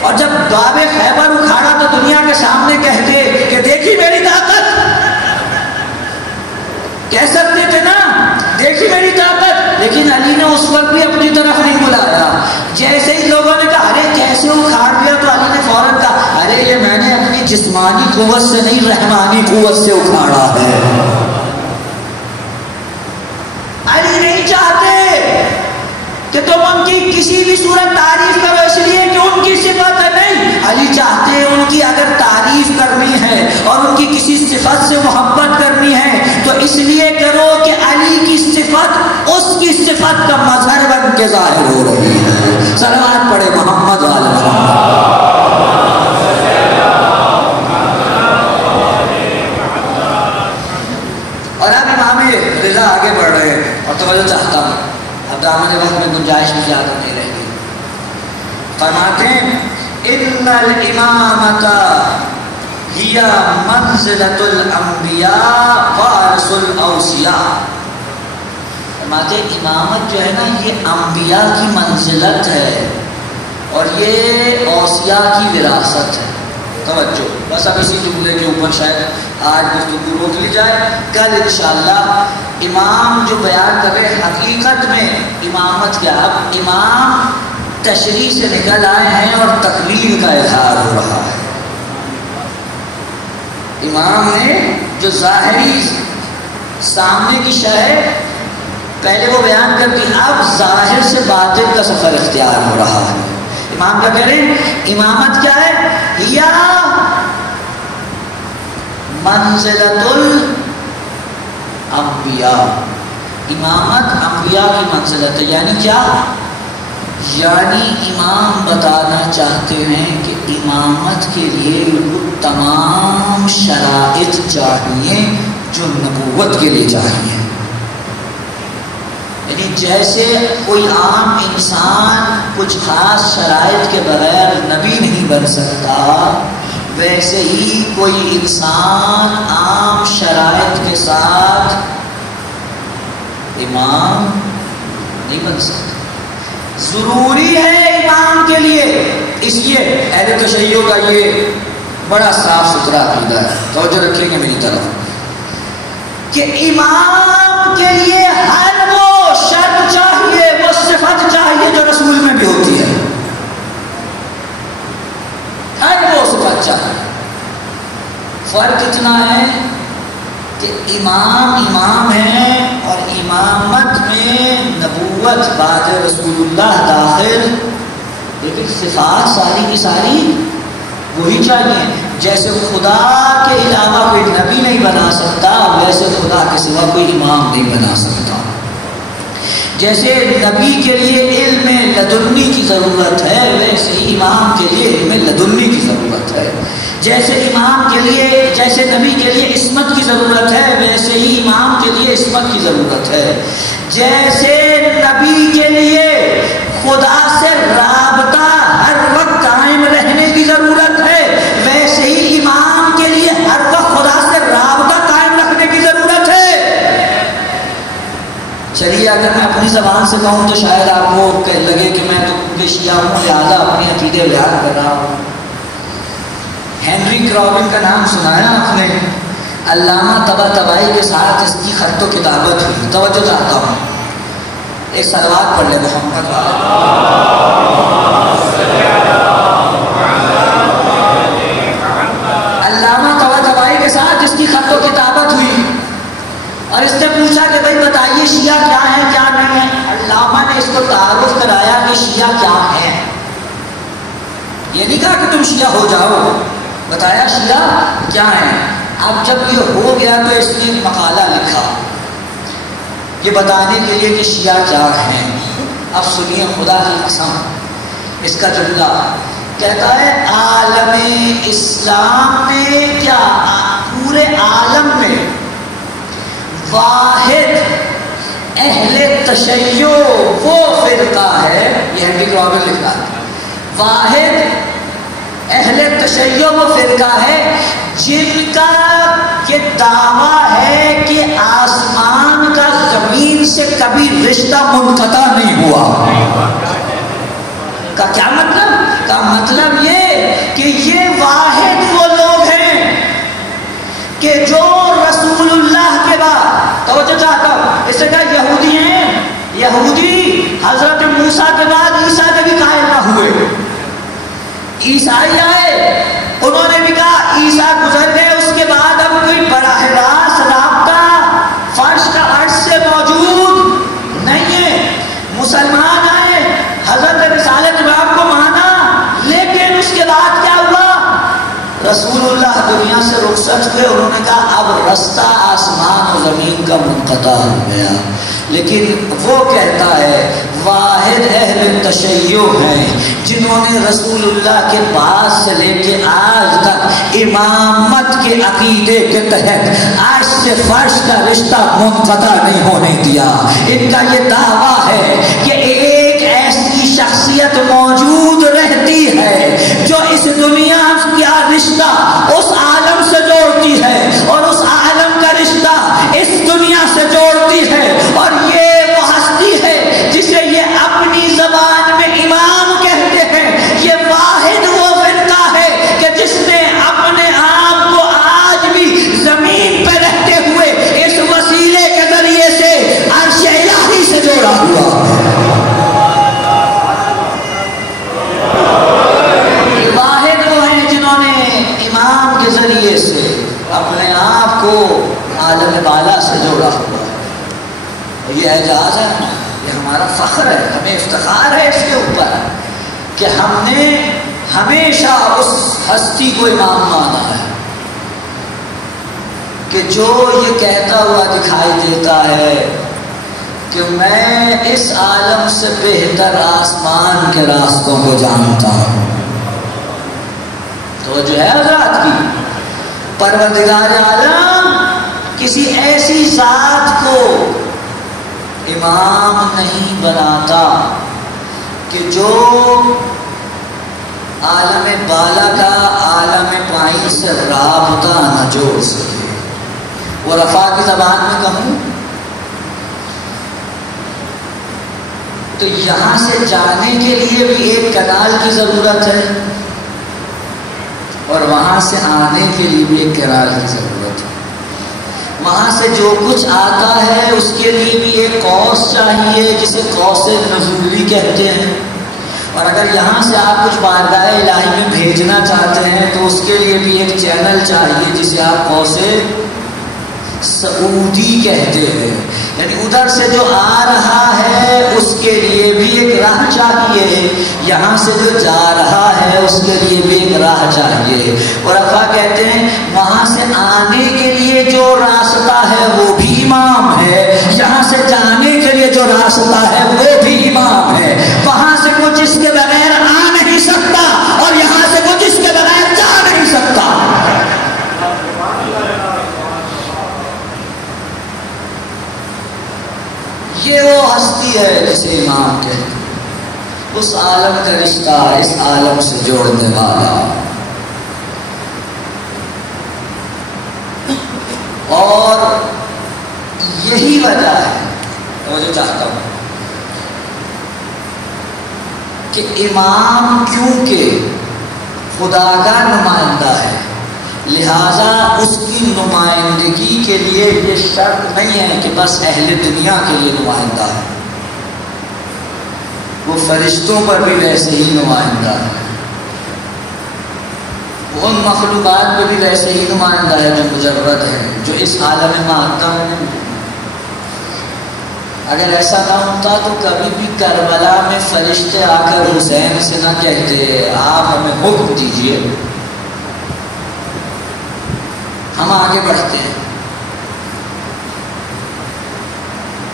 اور جب باب خیبر اکھاڑا تو دنیا کے سامنے کہتے کہ دیکھی میری طاقت. کہہ سکتے تھے نا دیکھی میری طاقت، لیکن علی نے اس وقت بھی اپنی طرف نہیں بلایا. جیسے ہی لوگوں نے کہا ارے کیسے اکھاڑ دیا تو علی نے فوراً کہا ارے یہ میں نے اپنی جسمانی قوت سے نہیں رحمانی قوت سے اکھاڑا ہے. علی نہیں چاہتے کہ تم ان کی کسی بھی صورت تعریف کرو اس لیے کہ ان کی صفت ہے، نہیں. علی چاہتے ہیں ان کی اگر تعریف کرنی ہے اور ان کی کسی صفت سے محبت کرنی ہے تو اس لیے کرو کہ علی کی صفت اس کی صفت کا مظہر بن کے ظاہر ہو رہی ہے. صلوات پڑھے محمد علیہ وسلم. اور اب امام رضا آگے بڑھ رہے ہیں اور توجہ چاہتا ہوں، اب دامن وقت میں گنجائش بھی زیادہ نہیں رہ گئی. فرماتے ہیں ان الامامۃ ہی منزلۃ الانبیاء وارث الاوصیاء. فرماتے ہیں امامت جو ہے نا یہ انبیاء کی منزلت ہے اور یہ اوصیاء کی وراثت ہے. توجہ بس اب اسی جملے کے اوپر شاید آج گفتگو روک لی جائے، کل انشاءاللہ امام جو بیان کر رہے حقیقت میں امامت کیا. اب امام تشریح سے نکل آئے ہیں اور تقریر کا اظہار ہو رہا ہے. امام نے جو ظاہری سامنے کی شے پہلے وہ بیان کر دی، اب ظاہر سے باطن کا سفر اختیار ہو رہا ہے. امام کا کہہ رہے ہیں امامت کیا ہے؟ یا منزلۃ الانبیاء، امامت انبیاء کی منزلت ہے. یعنی کیا؟ یعنی امام بتانا چاہتے ہیں کہ امامت کے لیے وہ تمام شرائط چاہیے جو نبوت کے لیے چاہیے. یعنی جیسے کوئی عام انسان کچھ خاص شرائط کے بغیر نبی نہیں بن سکتا، ویسے ہی کوئی انسان عام شرائط کے ساتھ امام نہیں بن سکتا. ضروری ہے امام کے لیے. اس لیے اہل تشیع کا یہ بڑا صاف ستھرا عقیدہ ہے، توجہ رکھیں گے میری طرف، کہ امام کے لیے ہر وہ شرط چاہیے، وہ صفت چاہیے جو رسول میں بھی ہوتی ہے. ہر وہ صفت چاہیے. فرق اتنا ہے کہ امام امام ہے اور امامت میں نبوت نبوت بعد رسول اللہ داخل، لیکن صفات ساری کی ساری وہی چاہیے. جیسے خدا کے علاوہ کوئی نبی نہیں بنا سکتا، ویسے خدا کے سوا کوئی امام نہیں بنا سکتا. جیسے نبی کے لیے علم لدنی کی ضرورت ہے، ویسے ہی امام کے لیے علم لدنی کی ضرورت ہے. جیسے نبی کے لیے عصمت کی ضرورت ہے، ویسے ہی امام کے لیے عصمت کی ضرورت ہے. جیسے نبی کے لیے خدا سے رابطہ ہر وقت قائم رہنے کی ضرورت ہے، ویسے ہی امام کے لیے ہر وقت خدا سے رابطہ قائم رکھنے کی ضرورت ہے. چلیے اگر میں اپنی زبان سے کہوں تو شاید آپ کو لگے کہ میں تو کیونکہ شیعہ ہوں لہٰذا اپنی عقیدے بیان کر رہا ہوں. ہینری کرابن کا نام سنا ہے آپ نے؟ علامہ طباطبائی کے ساتھ اس کی خط و کتابت ہوئی. توجہ چاہتا ہوں، ایک صلوات پڑھ لے محمد. علامہ طباطبائی کے ساتھ اس کی خط و کتابت ہوئی اور اس نے پوچھا کہ بھائی بتائیے شیعہ کیا ہے کیا نہیں ہے. علامہ نے اس کو تعارف کرایا کہ شیعہ کیا ہے. یہ نہیں کہا کہ تم شیعہ ہو جاؤ، بتایا شیعہ کیا ہے. اب جب یہ ہو گیا تو اس نے مقالہ لکھا یہ بتانے کے لیے کہ شیعہ کیا ہیں. اب سنیے خدا کی قسم اس کا جملہ کہتا ہے عالم اسلام میں، کیا پورے عالم میں واحد اہل تشیع وہ فرقہ ہے، یہ ہینری کرابن لکھتا ہے، واحد اہل تشیع وہ فرقہ ہے جن کا یہ دعویٰ ہے کہ آسمان کا زمین سے کبھی رشتہ منقطع نہیں ہوا. کا کیا مطلب؟ کا مطلب یہ کہ یہ واحد وہ لوگ ہیں کہ جو رسول اللہ کے بعد، توجہ چاہتا ہوں، اس سے کہا یہودی ہیں، یہودی حضرت موسیٰ کے بعد عیسیٰ کے بھی قائل نہ ہوئے. عیسائی آئے، انہوں نے بھی کہا عیسیٰ گزر گئے، اس کے بعد اب کوئی براہ راست رابطہ فرش کا عرش سے موجود نہیں ہے. مسلمان آئے، حضرت رسالت امام کو مانا، لیکن اس کے بعد کیا ہوا؟ رسول اللہ دنیا سے رخصت ہوئے. انہوں نے کہا اب رستہ آسمان و زمین کا منقطع ہو گیا. لیکن وہ کہتا ہے واحد اہل تشیع ہیں جنہوں نے رسول اللہ کے بعد سے لے کے آج تک امامت کے عقیدے کے تحت عرش سے فرش کا رشتہ منقطع نہیں ہونے دیا. ان کا یہ دعویٰ ہے کہ ایک ایسی شخصیت موجود رہتی ہے جو اس دنیا کا رشتہ اس عالم سے جوڑتی ہے اور اس عالم کا رشتہ اس دنیا سے جوڑتی ہے، اور یہ وہ ہستی ہے جسے یہ اپنی زبان میں امام کہتے ہیں. یہ واحد وہ فرقہ ہے کہ جس نے اپنے آپ کو آج بھی زمین پہ رہتے ہوئے اس وسیلے کے ذریعے سے عرش الہی سے جوڑا ہوا ہے. واحد وہ ہیں جنہوں نے امام کے ذریعے سے اپنے آپ کو عالم بالا سے جوڑا ہوا ہے. یہ اعجاز ہے، یہ ہمارا فخر ہے، ہمیں افتخار ہے اس کے اوپر کہ ہم نے ہمیشہ اس ہستی کو امام مانا ہے کہ جو یہ کہتا ہوا دکھائی دیتا ہے کہ میں اس عالم سے بہتر آسمان کے راستوں کو جانتا ہوں. تو جو ہے حضرات کی پروردگار عالم کسی ایسی ذات کو امام نہیں بناتا کہ جو عالم بالا کا عالم پائیں سے رابطہ نہ جوڑ سکے. وہ رفع کی زبان میں کہوں تو یہاں سے جانے کے لیے بھی ایک کنال کی ضرورت ہے اور وہاں سے آنے کے لیے بھی ایک کنال کی ضرورت ہے. وہاں سے جو کچھ آتا ہے اس کے لیے بھی ایک قوس چاہیے جسے قوس نزولی کہتے ہیں، اور اگر یہاں سے آپ کچھ بارگاہ الہی میں بھیجنا چاہتے ہیں تو اس کے لیے بھی ایک چینل چاہیے جسے آپ قوس سعودی کہتے ہیں. یعنی ادھر سے جو آ رہا ہے اس کے لیے بھی ایک راہ چاہیے، یہاں سے جو جا رہا ہے اس کے لیے بھی ایک راہ چاہیے. اور افا کہتے ہیں وہاں سے آنے کے لیے جو راستہ ہے وہ بھی امام ہے، یہاں سے جانے کے لیے جو راستہ ہے وہ بھی امام ہے. وہاں سے کچھ اس کے بغیر آ نہیں سکتا اور یہاں سے کچھ اس کے بغیر جا نہیں سکتا. یہ وہ ہستی ہے جسے امام کہتے ہیں، اس عالم کا رشتہ اس عالم سے جوڑنے والا. اور یہی وجہ ہے مجھے چاہتا ہوں کہ امام کیونکہ خدا کا نمائندہ ہے، لہذا اس کی نمائندگی کے لیے یہ شرط نہیں ہے کہ بس اہل دنیا کے لیے نمائندہ ہے، وہ فرشتوں پر بھی ویسے ہی نمائندہ ہے، ان مخلوقات پہ بھی ویسے ہی نمائندہ ہے جو مجرد ہے، جو اس عالم مادہ میں نہیں. اگر ایسا نہ ہوتا تو کبھی بھی کربلا میں فرشتے آ کر حسین سے نہ کہتے آپ ہمیں حکم دیجئے، ہم آگے بڑھتے ہیں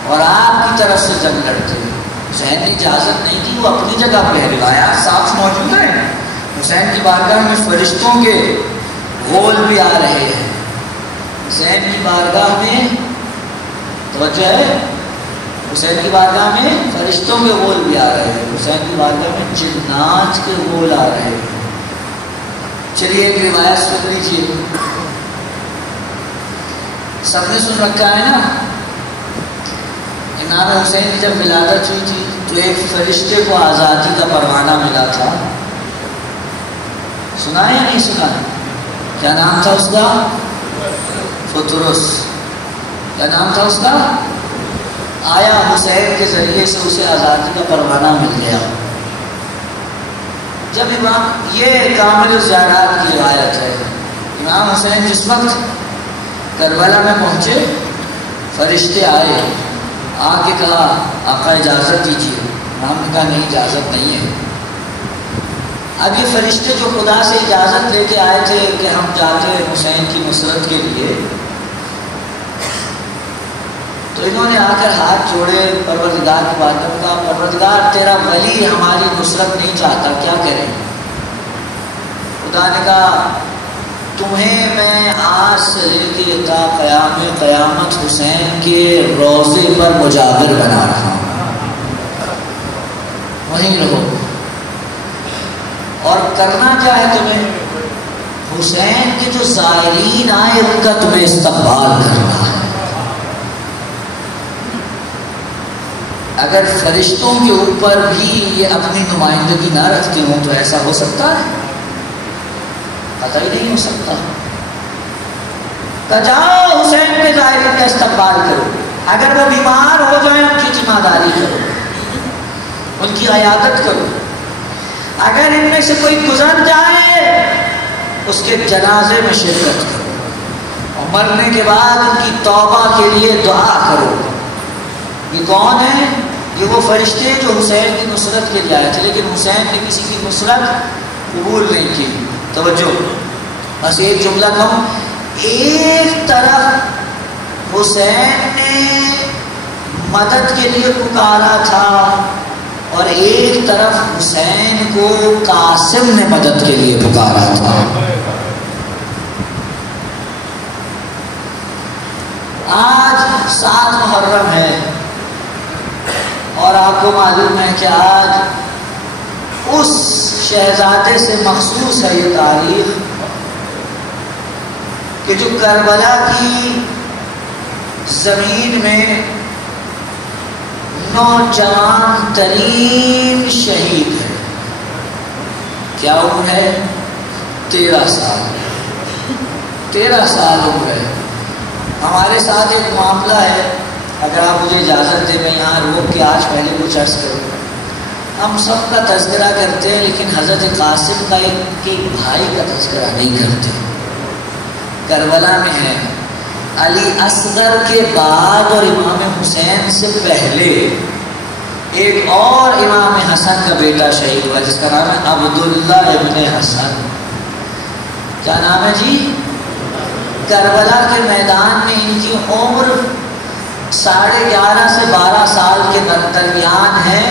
اور آپ کی طرف سے جنگ لڑتے ہیں. حسین نے اجازت نہیں دی، وہ اپنی جگہ پہ روایات صاف موجود ہیں. حسین کی بارگاہ میں فرشتوں کے غول بھی آ رہے ہیں. حسین کی بارگاہ میں توجہ ہے، حسین کی بارگاہ میں فرشتوں کے غول بھی آ رہے ہیں، حسین کی بارگاہ میں جنات کے غول آ رہے ہیں. چلیے ایک روایت سن لیجیے، سب نے سن رکھا ہے نا. امام حسین کی جب ولادت ہوئی تھی تو ایک فرشتے کو آزادی کا پروانہ ملا تھا. سنا ہے یا نہیں سنا؟ کیا نام تھا اس کا؟ فطرس. کیا نام تھا اس کا؟ آیا حسین کے ذریعے سے اسے آزادی کا پروانہ مل گیا. جب امام، یہ کامل الزیارات کی روایت ہے، امام حسین جس وقت کربلا میں پہنچے فرشتے آئے، آ کے کہا آقا اجازت دیجیے. امام نے کہا نہیں اجازت نہیں ہے. اب یہ فرشتے جو خدا سے اجازت لے کے آئے تھے کہ ہم جاتے ہیں حسین کی نصرت کے لیے، تو انہوں نے آ کر ہاتھ جوڑے پروردگار کی بات میں، کہا پروردگار تیرا ولی ہماری نصرت نہیں چاہتا، کیا کریں؟ خدا نے کہا تمہیں میں آج سے لے کے تا قیام قیامت حسین کے روضے پر مجاور بنا رہا ہوں، وہیں رہو. اور کرنا کیا ہے تمہیں؟ حسین کے جو زائرین آئے ان کا تمہیں استقبال کرنا ہے. اگر فرشتوں کے اوپر بھی یہ اپنی نمائندگی نہ رکھتے ہوں تو ایسا ہو سکتا ہے؟ قطعی نہیں ہو سکتا. کہ جاؤ حسین کے زائرین کا استقبال کرو، اگر وہ بیمار ہو جائیں ان کی تیمارداری کرو، ان کی عیادت کرو، اگر ان میں سے کوئی گزر جائے اس کے جنازے میں شرکت کرو، اور مرنے کے بعد ان کی توبہ کے لیے دعا کرو. یہ کون ہے؟ یہ وہ فرشتے جو حسین کی نصرت کے لیے آئے تھے، لیکن حسین نے کسی کی نصرت قبول نہیں کی. توجہ، بس ایک جملہ کہوں، ایک طرف حسین نے مدد کے لیے پکارا تھا اور ایک طرف حسین کو قاسم نے مدد کے لیے پکارا تھا. آج 7 محرم ہے اور آپ کو معلوم ہے کہ آج اس شہزادے سے مخصوص ہے یہ تاریخ کہ جو کربلا کی زمین میں نوجوان ترین شہید ہے. کیا عمر ہے؟ 13 سال. 13 سال عمر ہے. ہمارے ساتھ ایک معاملہ ہے، اگر آپ مجھے اجازت دیں میں یہاں روک کے آج پہلے کچھ عرض کروں. ہم سب کا تذکرہ کرتے ہیں لیکن حضرت قاسم کا ایک بھائی کا تذکرہ نہیں کرتے. کربلا میں ہے علی اصغر کے بعد اور امام حسین سے پہلے ایک اور امام حسن کا بیٹا شہید ہوا جس کا نام ہے عبداللہ ابن حسن. کیا نام ہے جی؟ کربلا کے میدان میں ان کی عمر 11.5 سے 12 سال کے درمیان ہے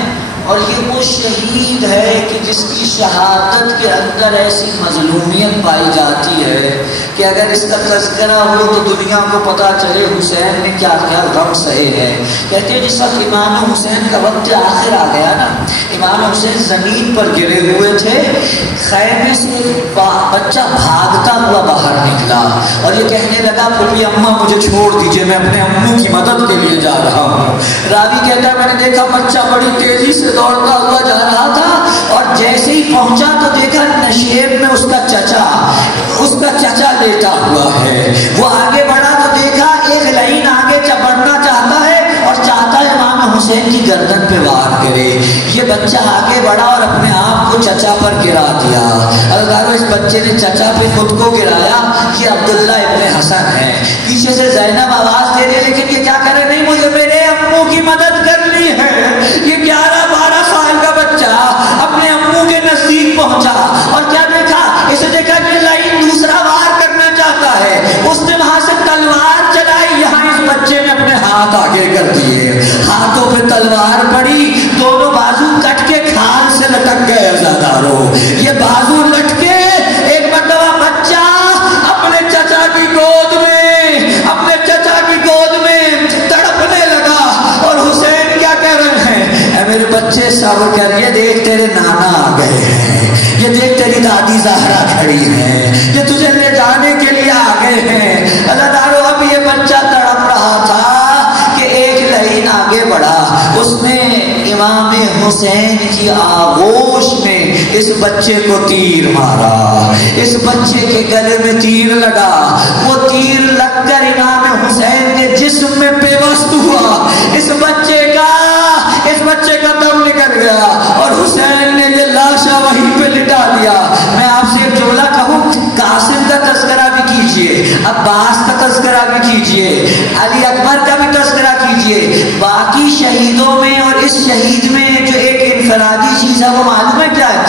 اور یہ وہ شہید ہے کہ جس کی شہادت کے اندر ایسی مظلومیت پائی جاتی ہے کہ اگر اس کا تذکرہ ہو تو دنیا کو پتہ چلے حسین نے کیا کیا غم سہے ہیں. کہتے ہیں جس وقت امام حسین کا وقت آخر آ گیا نا، امام حسین زمین پر گرے ہوئے تھے، خیمے سے ایک بچہ بھاگتا ہوا باہر نکلا اور یہ کہنے لگا پھوپھی اماں مجھے چھوڑ دیجئے، میں اپنے امو کی مدد کے لیے جا رہا ہوں. راوی کہتا ہے میں نے دیکھا بچہ بڑی تیزی سے دوڑتا ہوا جا رہا تھا اور جیسے ہی پہنچا تو دیکھا نشیب میں اس کا چچا لیٹا ہوا ہے. وہ آگے بڑھا تو دیکھا ایک لائن آگے بڑھنا چاہتا ہے اور چاہتا ہے امام حسین کی گردن پہ وار کرے. یہ بچہ آگے بڑھا اور اپنے آپ کو چچا پر گرا دیا. اللہ اس بچے نے چچا پہ خود کو گرایا. یہ عبداللہ ابن حسن ہے. پیچھے سے زینب آواز دے رہی لیکن یہ کیا کر رہے؟ نہیں مجھے میرے امو کی مدد کرنی ہے. یہ 11-12 سال کا بچہ اپنے امو کے نزدیک پہنچا اور کیا دیکھا؟ اسے دیکھا کہ لائن دوسرا وار کرنا چاہتا ہے. اس نے وہاں سے تلوار چلائی. یہاں اس بچے نے اپنے ہاتھ آگے کر دیے، ہاتھوں پہ تلوار پڑی، دونوں بازو کٹ کے کھال سے لٹک گئے. عزادارو یہ بازو لٹکے ایک مرتبہ بچہ اپنے چچا کی گود میں تڑپنے لگا اور حسین کیا کہہ رہے ہیں؟ اے میرے بچے صبر کر، یہ دیکھ تیرے نانا آ گئے ہیں، یہ دیکھ تیری دادی زہرا کھڑی ہے، یہ تجھے لے جانے کے لیے آ گئے ہیں. اللہ تعالیٰ اب یہ بچہ تڑپ رہا تھا کہ ایک لائن آگے بڑھا. اس نے امام حسین کی آغوش میں اس بچے کو تیر مارا. اس بچے کے گلے میں تیر لگا. وہ تیر لگ کر امام حسین کے جسم میں پیوست ہوا. اس بچے کا دم نکل گیا اور حسین نے یہ لاشا وہیں پہ لٹا دیا. میں آپ سے ایک جملہ کہوں، قاسم کا تذکرہ بھی کیجئے، عباس کا تذکرہ بھی کیجئے، علی اکبر کا بھی تذکرہ کیجئے. باقی شہیدوں میں اور اس شہید میں جو ایک انفرادی چیز ہے وہ معلوم ہے کیا ہے؟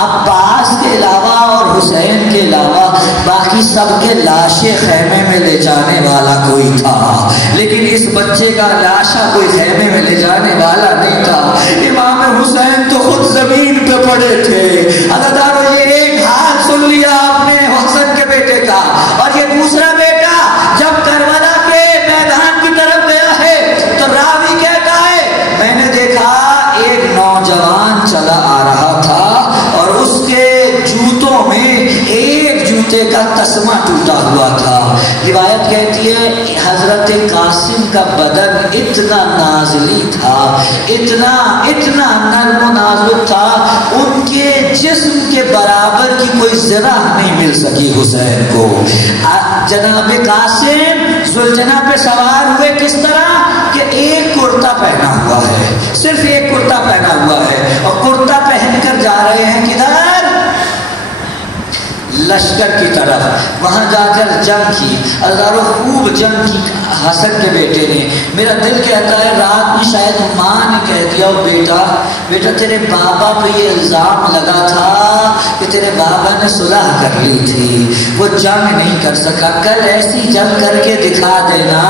عباس کے علاوہ اور حسین کے علاوہ باقی سب کے لاشیں خیمے میں لے جانے والا کوئی تھا، لیکن اس بچے کا لاشا کوئی خیمے میں لے جانے والا نہیں تھا. امام حسین تو خود زمین پہ پڑے تھے. اللہ تعالیٰ یہ ایک حال سن لیا آپ نے حسن کے بیٹے کا، اور یہ دوسرا بیٹا جب کربلا کے میدان کی طرف گیا ہے تو راوی کہتا ہے میں نے دیکھا ایک نوجوان چلا آ رہا تھا اور اس کے جوتوں میں ایک جوتے کا تسمہ ٹوٹا ہوا تھا. روایت کہتی ہے حضرت قاسم کا بدن اتنا نازلی تھا، اتنا نرم و نازک تھا، ان کے جسم کے برابر کی کوئی ذرہ نہیں مل سکی حسین کو. جناب قاسم ذوالجناح پہ سوار ہوئے کس طرح کہ ایک کرتا پہنا ہوا ہے، صرف ایک کرتا پہنا ہوا ہے اور کرتا پہن کر جا رہے ہیں کدھر؟ لشکر کی طرف. وہاں جا کر جنگ کی. اللہ خوب جنگ کی حسن کے بیٹے نے. میرا دل کہتا ہے رات میں شاید ماں نے کہہ دیا بیٹا تیرے بابا پہ یہ الزام لگا تھا کہ تیرے بابا نے صلح کر لی تھی، وہ جنگ نہیں کر سکا، کل ایسی جنگ کر کے دکھا دینا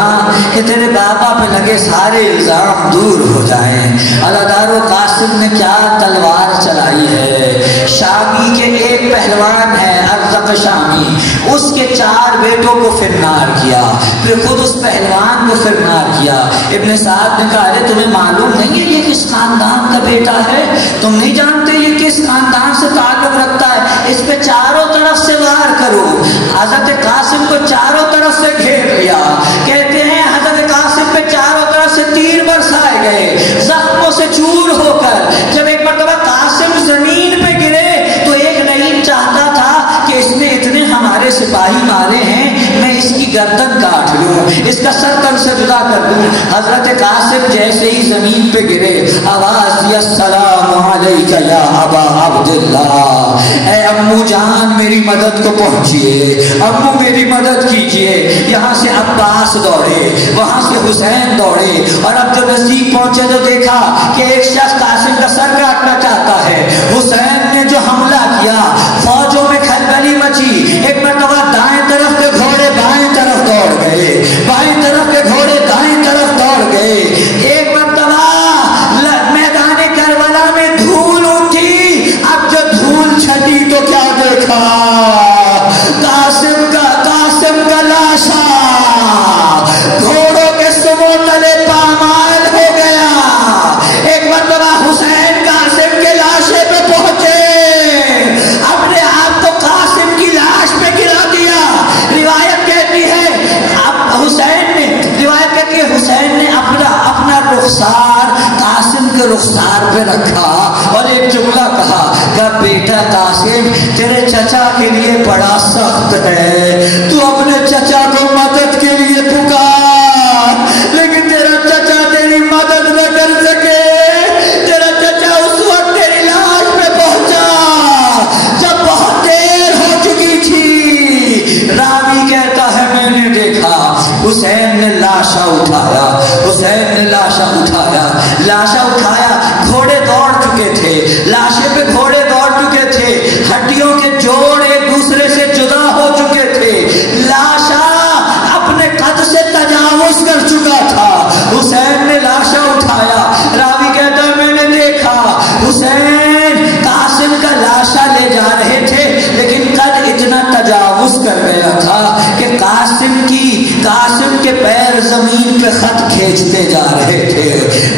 کہ تیرے بابا پہ لگے سارے الزام دور ہو جائیں. اللہ دارو قاسم نے کیا تلوار چلائی ہے. شامی کے ایک پہلوان ہے ارزق شامی، اس کے 4 بیٹوں کو فرنار کیا، پھر خود اس پہلوان کو فرنار کیا. ابن سعد نے کہا ارے تمہیں معلوم نہیں ہے یہ کس خاندان کا بیٹا ہے؟ تم نہیں جانتے یہ کس خاندان سے تعلق رکھتا ہے؟ اس پہ چاروں طرف سے وار کرو. حضرت قاسم کو چاروں طرف سے گھیر لیا. کہتے ہیں حضرت قاسم پہ چاروں طرف سے تیر برسائے گئے، زخموں سے چور ہو کر. جب ایک مرتبہ قاسم زمین پہ گرے تو ایک نعیم چاہتا تھا کہ اس نے اتنے ہمارے سپاہی مارے ہیں، میں اس کی گردن کاٹ لوں، اس کا سر تن سے جدا کر دوں. حضرت قاسم جیسے ہی زمین پہ گرے آواز دیا السلام علیک یا ابا عبداللہ، اے امو جان میری مدد کو پہنچیے، امو میری مدد کیجئے۔ یہاں سے عباس دوڑے، وہاں سے حسین دوڑے، اور اب جو نزدیک پہنچے تو دیکھا کہ ایک شخص قاسم کا سر کاٹنا چاہتا ہے۔ حسین نے جو حملہ کیا، فوجوں میں کھلبلی مچی، ایک مرتبہ دائیں طرف کے گھوڑے بائیں طرف دوڑ گئے، بائیں طرف کے گھوڑے دائیں طرف دوڑ گئے۔ ایک مرتبہ میدان کربلا میں دھول اٹھی، اب جو دھول چھٹی تو کیا دیکھا، قاسم کا لاشا گھوڑوں کے سمو تلے پامال ہو گیا۔ ایک مرتبہ حسین قاسم کے لاشے پہ پہنچے، اپنے آپ کو قاسم کی لاش پہ گرا دیا۔ روایت کہتی ہے حسین نے اپنا رخسار قاسم کے رخسار پہ رکھا اور ایک جملہ کہا کہ بیٹا قاسم تیرے چچا کے لیے بڑا سخت ہے، تو اپنے چچا کو مدد کے لیے پکار، لیکن تیرا چچا تیری مدد نہ کر سکے۔ تیرا چچا اس وقت تیری لاش پہ پہنچا جب بہت دیر ہو چکی تھی۔ راوی کہتا ہے میں نے دیکھا حسین نے لاشا اٹھایا، لاشا اٹھایا، گھوڑے دوڑ چکے تھے، لاشے پہ گھوڑے دوڑ چکے تھے، ہڈیوں کے جوڑ ایک دوسرے سے جدا ہو چکے تھے، لاشا اپنے قد سے تجاوز کر چکا تھا۔ حسین نے لاشا اٹھایا، راوی کہتا ہے میں نے دیکھا حسین قاسم کا لاشا لے جا رہے تھے، لیکن قد اتنا تجاوز کر گیا تھا کہ قاسم کے پیر زمین پہ خط کھینچتے جا رہے تھے۔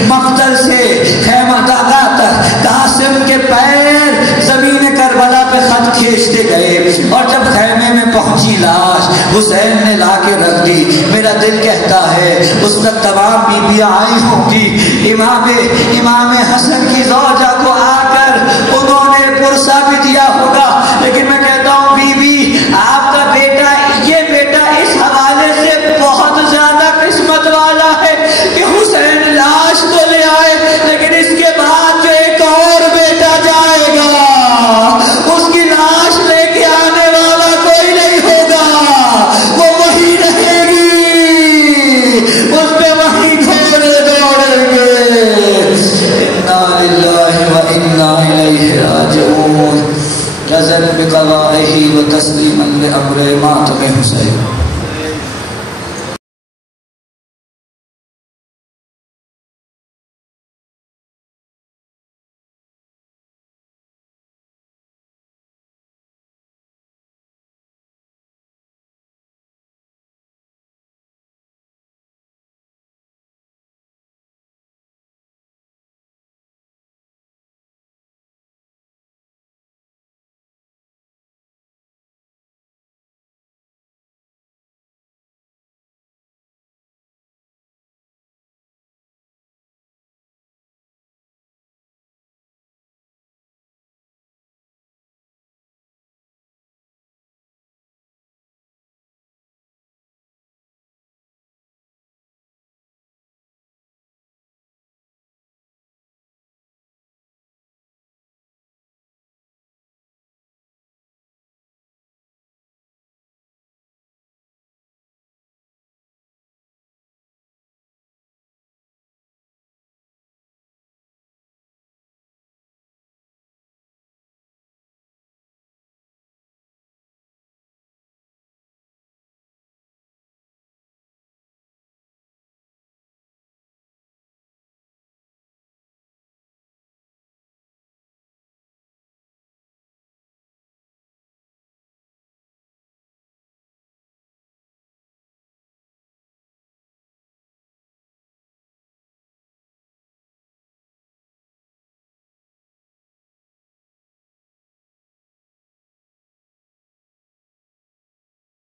مقتل سے خیمہ داغا تک قاسم کے پیر زمین کربلا پہ خط کھینچتے گئے، اور جب خیمے میں پہنچی لاش حسین نے لا کے رکھ دی۔ میرا دل کہتا ہے اس وقت تمام بیویاں آئی ہوں گی، امام حسن کی زوجہ کو آ کر انہوں نے پرسہ بھی دیا ہوگا، لیکن میں کہتا ہوں بیوی آپ کا بیٹا، یہ بیٹا اس حوالے سے بہت زیادہ قسمت والا ہے کہ حسین لاش تو لے آئے، لیکن اس کے بعد جو ایک اور بیٹا جائے گا اس کی لاش لے کے آنے والا کوئی نہیں ہوگا، وہ وہی رہے گی، اس پہ وہی گھوڑے دوڑیں گے۔ انا للہ و انا الیہ راجعون، رضا بقضائہ و تسلیما لامر ماتم حسین۔